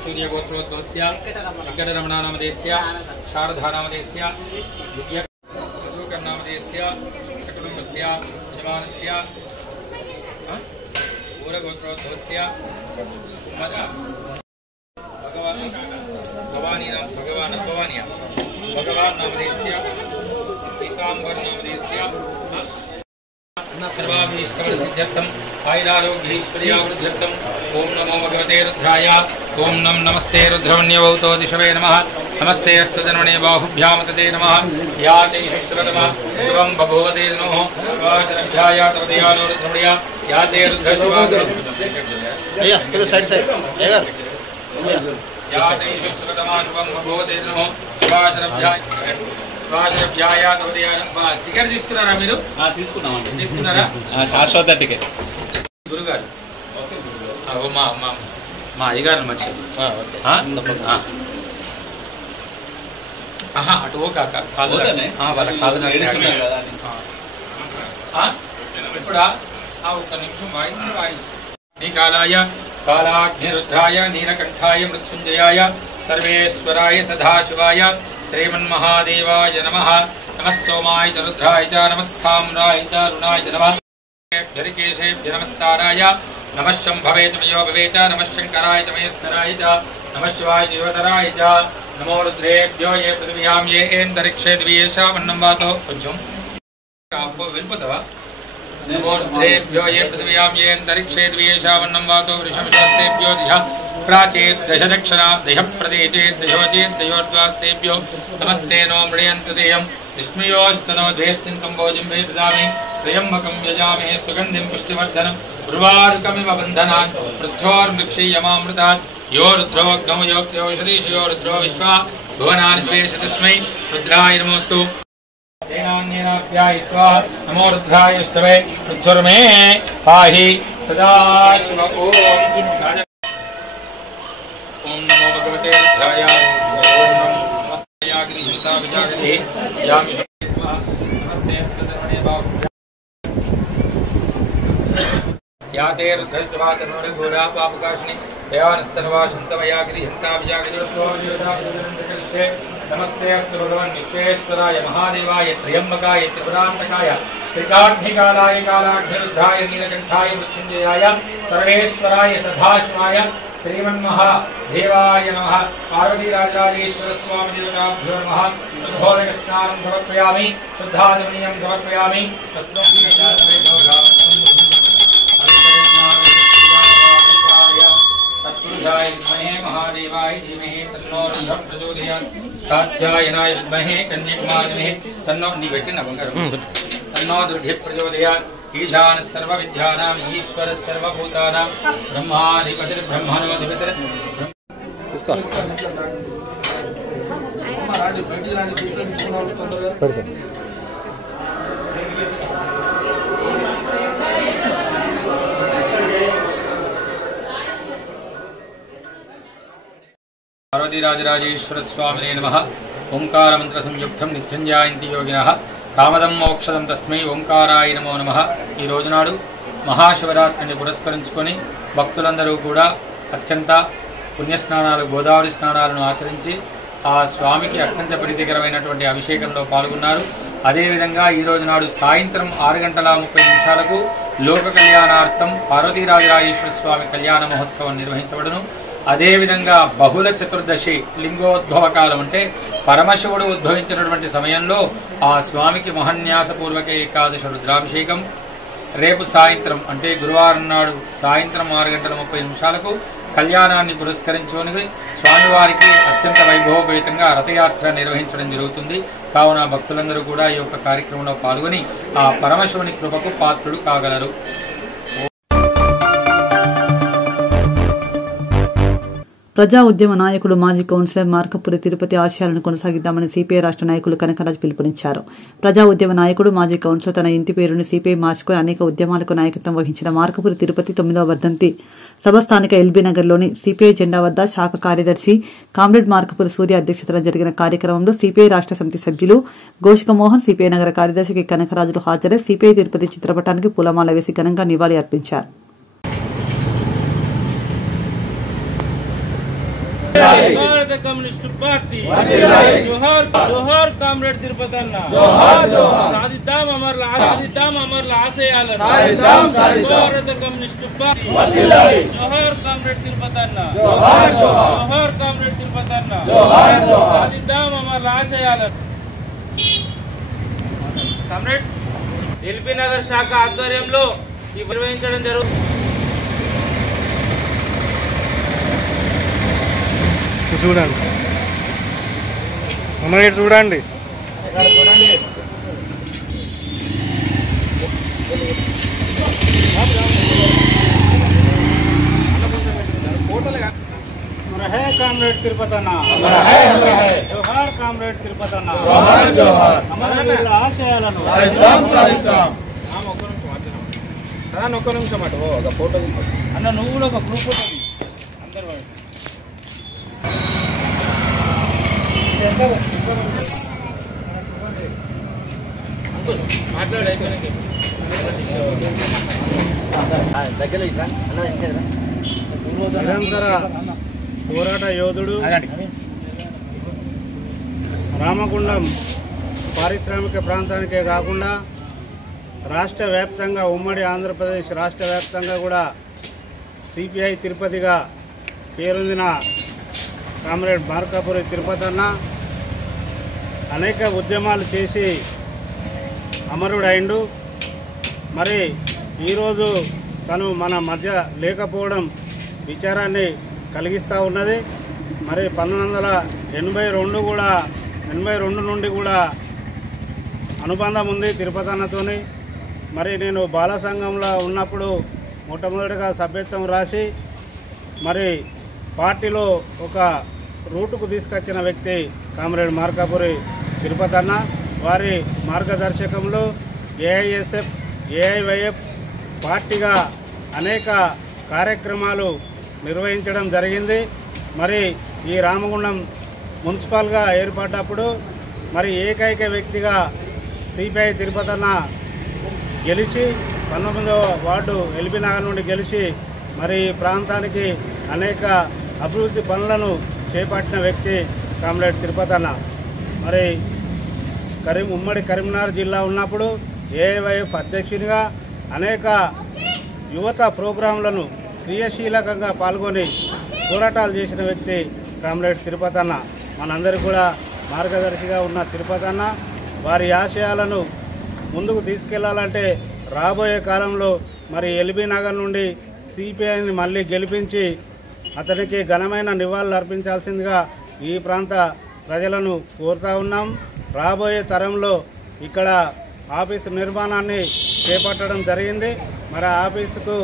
सूर्यगोत्रोद्भवस्य वेंकटरमणानामधेयस्य शारदानामधेयस्य दिव्यनामधेयस्य सकुटुम्बस्य यजमानस्य पूरगोत्रोद्भवस्य भगवानिया नामदेस्य पीतांबर नामदेस्य सर्वाभीष्टसिद्ध्यर्थम आयुरारोग्यैश्वर्यावृद्ध्यर्थम ओम नमो भगवते रुद्राय ओम नमस्ते रुद्रवण्यवौतो दिशवे नमः नमस्ते अस्तु जन्मने बाहुभ्यां तते नमः या ते विश्वतमः शिवं बभूवते नमः शिवाशरभ्याय तवदयालो रुद्रमणिया या ते रुद्रशिवाग्र भैया इधर साइड साइड इधर या ते विश्वतमः शिवं बभूवते नमः शिवाशरभ्याय शिवाशरभ्याय तवदयालो टिకెట్ తీసుకున్నారా మీరు తీసుకున్నామండి తీసుకున్నారా శాశ్వత టికెట్ గురుగారు మా అయ్యగారిని మర్చిపో అటు ఓ కాక వాళ్ళ కాదు ఇప్పుడా ఒక్క నిమిషం వాయిస్ కాలాయ కాలాగ్నిరుద్రాయ నీలకంఠాయ మృత్యుంజయాయ సర్వేశ్వరాయ సదాశివాయ శ్రీమన్మహాదేవాయ నమః నమః సోమాయ చ రుద్రాయ చ నమస్తామ్రాయ చ రుణాయ చ నమః ऋषिकेशेभ्य नमस्ताराय नमः शंभवे च मयो भवे च नमः शंकराय च महेश्वराय च नमः शिवाय जीवतराय च नमो रुद्रेभ्यो ये पृथिव्यां ये अंतरिक्षे दिव्येशावन्नं वातो కొంచెం आपको వినపదవా नमो रुद्रेभ्यो ये पृथिव्यां ये अंतरिक्षे दिव्येशावन्नं वातो वृषभशास्तेभ्यो दिह प्राचेत् दशदक्षिणा दिह प्रदेचेत् दयोचेत् दयोर्द्वास्तेभ्यो नमस्ते नो मृण्यन्तु तेयं विस्मयोस्तनो द्वेष्टिन्तं भोजं वे ददामि त्र्यम्बकं यजामहे सुगन्धिं पुष्टिवर्धनं उर्वारुकमिव बन्धनान् मृक्षीयमामृतात् यो रुद्रोऽग्नौ योक्त्योषधीषु यो रुद्रो विश्वा भुवनानि द्वेष तस्मै रुद्राय नमोऽस्तु तेनान्येनाप्यायित्वा नमो रुद्रायष्टवे रुद्धुर्मे पाहि सदा शिव ओम नमो भगवते रुद्राय याते रुद्रद्वातनोरघोरा पापकाशिनी दयानस्तनवा शन्तमया गृहन्ता विजागरिष्ये नमस्ते अस्तु भगवन् विश्वेश्वराय महादेवाय त्र्यम्बकाय त्रिपुरान्तकाय त्रिकाग्निकालाय कालाग्निरुद्राय नीलकण्ठाय मृत्युञ्जयाय सर्वेश्वराय सदाशिवाय श्रीमन्महादेवाय नमः पार्वतीराजराजेश्वर स्वामी देवताभ्यो नमः शुद्धोदकस्नानं समर्पयामि शुद्धाचमनीयं समर्पयामि तत्पुरुषाय विद्महे महादेवाय धीमहि तन्नो रुद्रः प्रचोदयात् कात्यायनाय विद्महे कन्याकुमारिणे तन्नो निवेटिन बंगारं तन्नो दुर्गे प्रचोदयात् ईशानः सर्वविद्यानां ईश्वरः सर्वभूतानां ब्रह्माधिपतिर्ब्रह्मणोऽधिपतिर् इसका पार्वतीराजराजेश्वर स्वामिने नमः ओंकार मंत्र संयुक्तं नित्यं ध्यायन्ति योगिनः కామదం మోక్షదం తస్మై ఓంకారాయ నమో నమః. ఈ రోజునాడు మహాశివరాత్రిని పురస్కరించుకొని భక్తులందరూ కూడా అత్యంత పుణ్యస్నానాలు గోదావరి స్నానాలను ఆచరించి ఆ స్వామికి అత్యంత ప్రీతికరమైనటువంటి అభిషేకంలో పాల్గొన్నారు. అదేవిధంగా ఈ రోజునాడు సాయంత్రం 6:30 లోక కళ్యాణార్థం పార్వతీరాజరాజేశ్వర స్వామి కళ్యాణ మహోత్సవం నిర్వహించబడును. అదేవిధంగా బహుళ చతుర్దశి లింగోద్భవ కాలం అంటే పరమశివుడు ఉద్భవించినటువంటి సమయంలో ఆ స్వామికి మహాన్యాసపూర్వక ఏకాదశ రుద్రాభిషేకం రేపు సాయంత్రం అంటే గురువారం నాడు సాయంత్రం 6:30 కళ్యాణాన్ని పురస్కరించుకొని స్వామివారికి అత్యంత వైభవపేతంగా రథయాత్ర నిర్వహించడం జరుగుతుంది. కావున భక్తులందరూ కూడా ఈ యొక్క కార్యక్రమంలో పాల్గొని ఆ పరమశివుని కృపకు పాత్రులు కాగలరు. ప్రజా ఉద్యమ నాయకుడు మాజీ కౌన్సిలర్ మార్కపురి తిరుపతి ఆశయాలను కొనసాగిద్దామని సిపిఐ రాష్ట్ర నాయకులు కనకరాజు పిలుపునిచ్చారు. ప్రజా ఉద్యమ నాయకుడు మాజీ కౌన్సిలర్ తన ఇంటి పేరును సిపిఐ మార్చుకొని అనేక ఉద్యమాలకు నాయకత్వం వహించిన మార్కపురి తిరుపతి 9వ వర్ధంతి సభ స్థానిక ఎల్బీ నగర్లోని సిపిఐ జెండా వద్ద శాఖ కార్యదర్శి కామ్రేడ్ మార్కపురి సూర్య అధ్యక్షతన జరిగిన కార్యక్రమంలో సిపిఐ రాష్ట్ర సమితి సభ్యులు గోషిక మోహన్, సిపిఐ నగర కార్యదర్శి కనకరాజులు హాజరై సిపిఐ తిరుపతి చిత్రపటానికి పూలమాల వేసి ఘనంగా నివాళి అర్పించారు. जोहार द कम्युनिस्ट पार्टी जोहार जोहार कामरेड तिरुपति अन्न जोहार जोहार साधिद्दाम अमरला आशयाలను साधिद्दाम जोहार द कम्युनिस्ट पार्टी जोहार कामरेड तिरुपति अन्न जोहार जोहार कामरेड तिरुपति अन्न जोहार जोहार साधिद्दाम अमरला आशयाలను కామ్రేడ్స్ ఎల్బీ నగర్ శాఖ ఆధ్వర్యంలో నిర్వహించడం జరుగుతుంది. చూడండి చూడండి है कामरेड तिरुपतना जोहार कामरेड तिरुपतना ఆశయాలను ఒక్క నిమిషం అటు ఒక ఫోటో అన్న నువ్వు కూడా ఒక గ్రూప్ ఫోటో అందరు మాట్లాడే నిరంతర పోరాట యోధుడు రామగుండం పారిశ్రామిక ప్రాంతానికే కాకుండా రాష్ట్ర వ్యాప్తంగా ఉమ్మడి ఆంధ్రప్రదేశ్ రాష్ట్ర వ్యాప్తంగా కూడా సిపిఐ తిరుపతిగా పేరొందిన కామ్రేడ్ మార్కాపురి తిరుపతన్న అనేక ఉద్యమాలు చేసి అమరుడైండు. మరి ఈరోజు తను మన మధ్య లేకపోవడం విచారాన్ని కలిగిస్తూ ఉన్నది. మరి 1982 నుండి కూడా అనుబంధం ఉంది తిరుపతన్నతోని. మరి నేను బాల సంఘంలో ఉన్నప్పుడు మొట్టమొదటిగా సభ్యత్వం రాసి మరి పార్టీలో ఒక రూటుకు తీసుకొచ్చిన వ్యక్తి కామ్రేడ్ మార్కాపురి తిరుపతన్న. వారి మార్గదర్శకంలో ఏఐఎస్ఎఫ్ ఏఐవైఎఫ్ పార్టీగా అనేక కార్యక్రమాలు నిర్వహించడం జరిగింది. మరి ఈ రామగుండం మున్సిపల్గా ఏర్పడ్డప్పుడు మరి ఏకైక వ్యక్తిగా సిపిఐ తిరుపతన్న గెలిచి 19వ వార్డు ఎల్బీ నగర్ నుండి గెలిచి మరి ఈ ప్రాంతానికి అనేక అభివృద్ధి పనులను చేపట్టిన వ్యక్తి కామ్రేడ్ తిరుపతన్న. మరి ఉమ్మడి కరీంనగర్ జిల్లా ఉన్నప్పుడు ఏఐవైఎఫ్ అధ్యక్షునిగా అనేక యువత ప్రోగ్రాంలను క్రియాశీలకంగా పాల్గొని పోరాటాలు చేసిన వ్యక్తి కామ్రేడ్ తిరుపతన్న. మనందరికీ కూడా మార్గదర్శిగా ఉన్న తిరుపతన్న వారి ఆశయాలను ముందుకు తీసుకెళ్లాలంటే రాబోయే కాలంలో మరి ఎల్బీ నగర్ నుండి సిపిఐని మళ్ళీ గెలిపించి అతనికి ఘనమైన నివాళులు అర్పించాల్సిందిగా ఈ ప్రాంత ప్రజలను కోరుతా ఉన్నాం. రాబోయే తరంలో ఇక్కడ ఆఫీసు నిర్మాణాన్ని చేపట్టడం జరిగింది. మరి ఆ ఆఫీసుకు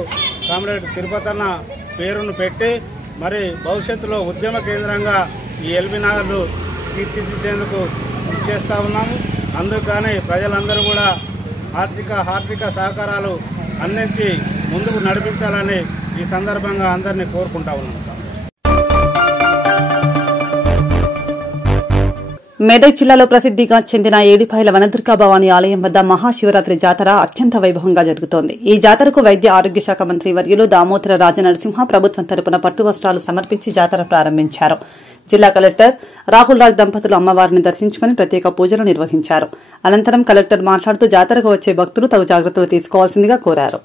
కామ్రేడ్ తిరుపతన్న పేరును పెట్టి మరి భవిష్యత్తులో ఉద్యమ కేంద్రంగా ఈ ఎల్బీ నగర్ను తీర్చిదిద్దేందుకు చేస్తూ ఉన్నాము. అందుకని ప్రజలందరూ కూడా ఆర్థిక సహకారాలు అందించి ముందుకు నడిపించాలని ఈ సందర్భంగా అందరినీ కోరుకుంటా ఉన్నాం. మెదక్ జిల్లాలో ప్రసిద్ధిగా చెందిన ఏడిపాయల వనదుర్గా భవానీ ఆలయం వద్ద మహాశివరాత్రి జాతర అత్యంత వైభవంగా జరుగుతోంది. ఈ జాతరకు వైద్య ఆరోగ్య శాఖ మంత్రి వర్యులు దామోదర రాజనరసింహ ప్రభుత్వం తరపున పట్టు వస్త్రాలు సమర్పించి జాతర ప్రారంభించారు. జిల్లా కలెక్టర్ రాహుల్ రాజ్ దంపతులు అమ్మవారిని దర్శించుకుని ప్రత్యేక పూజలు నిర్వహించారు. అనంతరం కలెక్టర్ మాట్లాడుతూ జాతరకు వచ్చే భక్తులు తగు జాగ్రత్తలు తీసుకోవాల్సిందిగా కోరారు.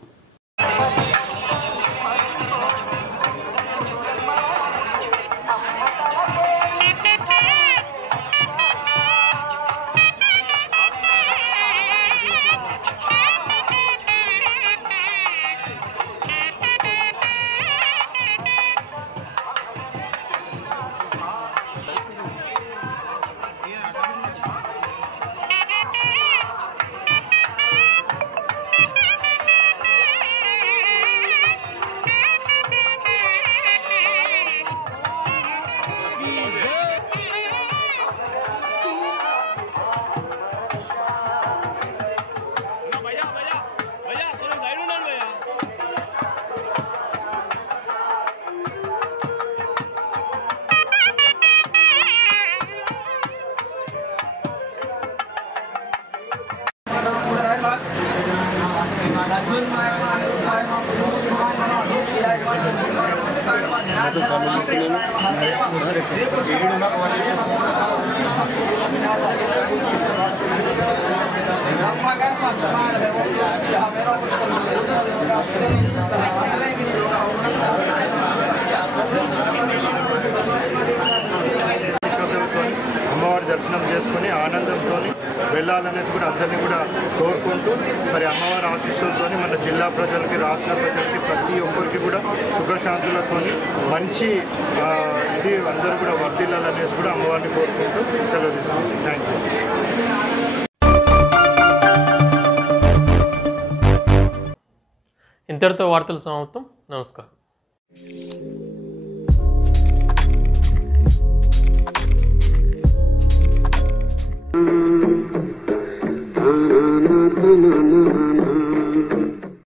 అమ్మవారి దర్శనం చేసుకుని ఆనందంతో వెళ్ళాలనేసి కూడా అందరినీ కూడా కోరుకుంటూ మరి అమ్మవారి ఆశీస్సులతో మన జిల్లా ప్రజలకి రాష్ట్ర ప్రజలకి ప్రతి ఒక్కరికి కూడా సుఖశాంతులతో మంచి ఇది అందరూ కూడా వర్ధిల్లాలనేసి కూడా అమ్మవారిని కోరుకుంటూ సెలవు తీసుకుంటాం. Thank you. ఇంతటితో వార్తలు సమాప్తం. నమస్కారం.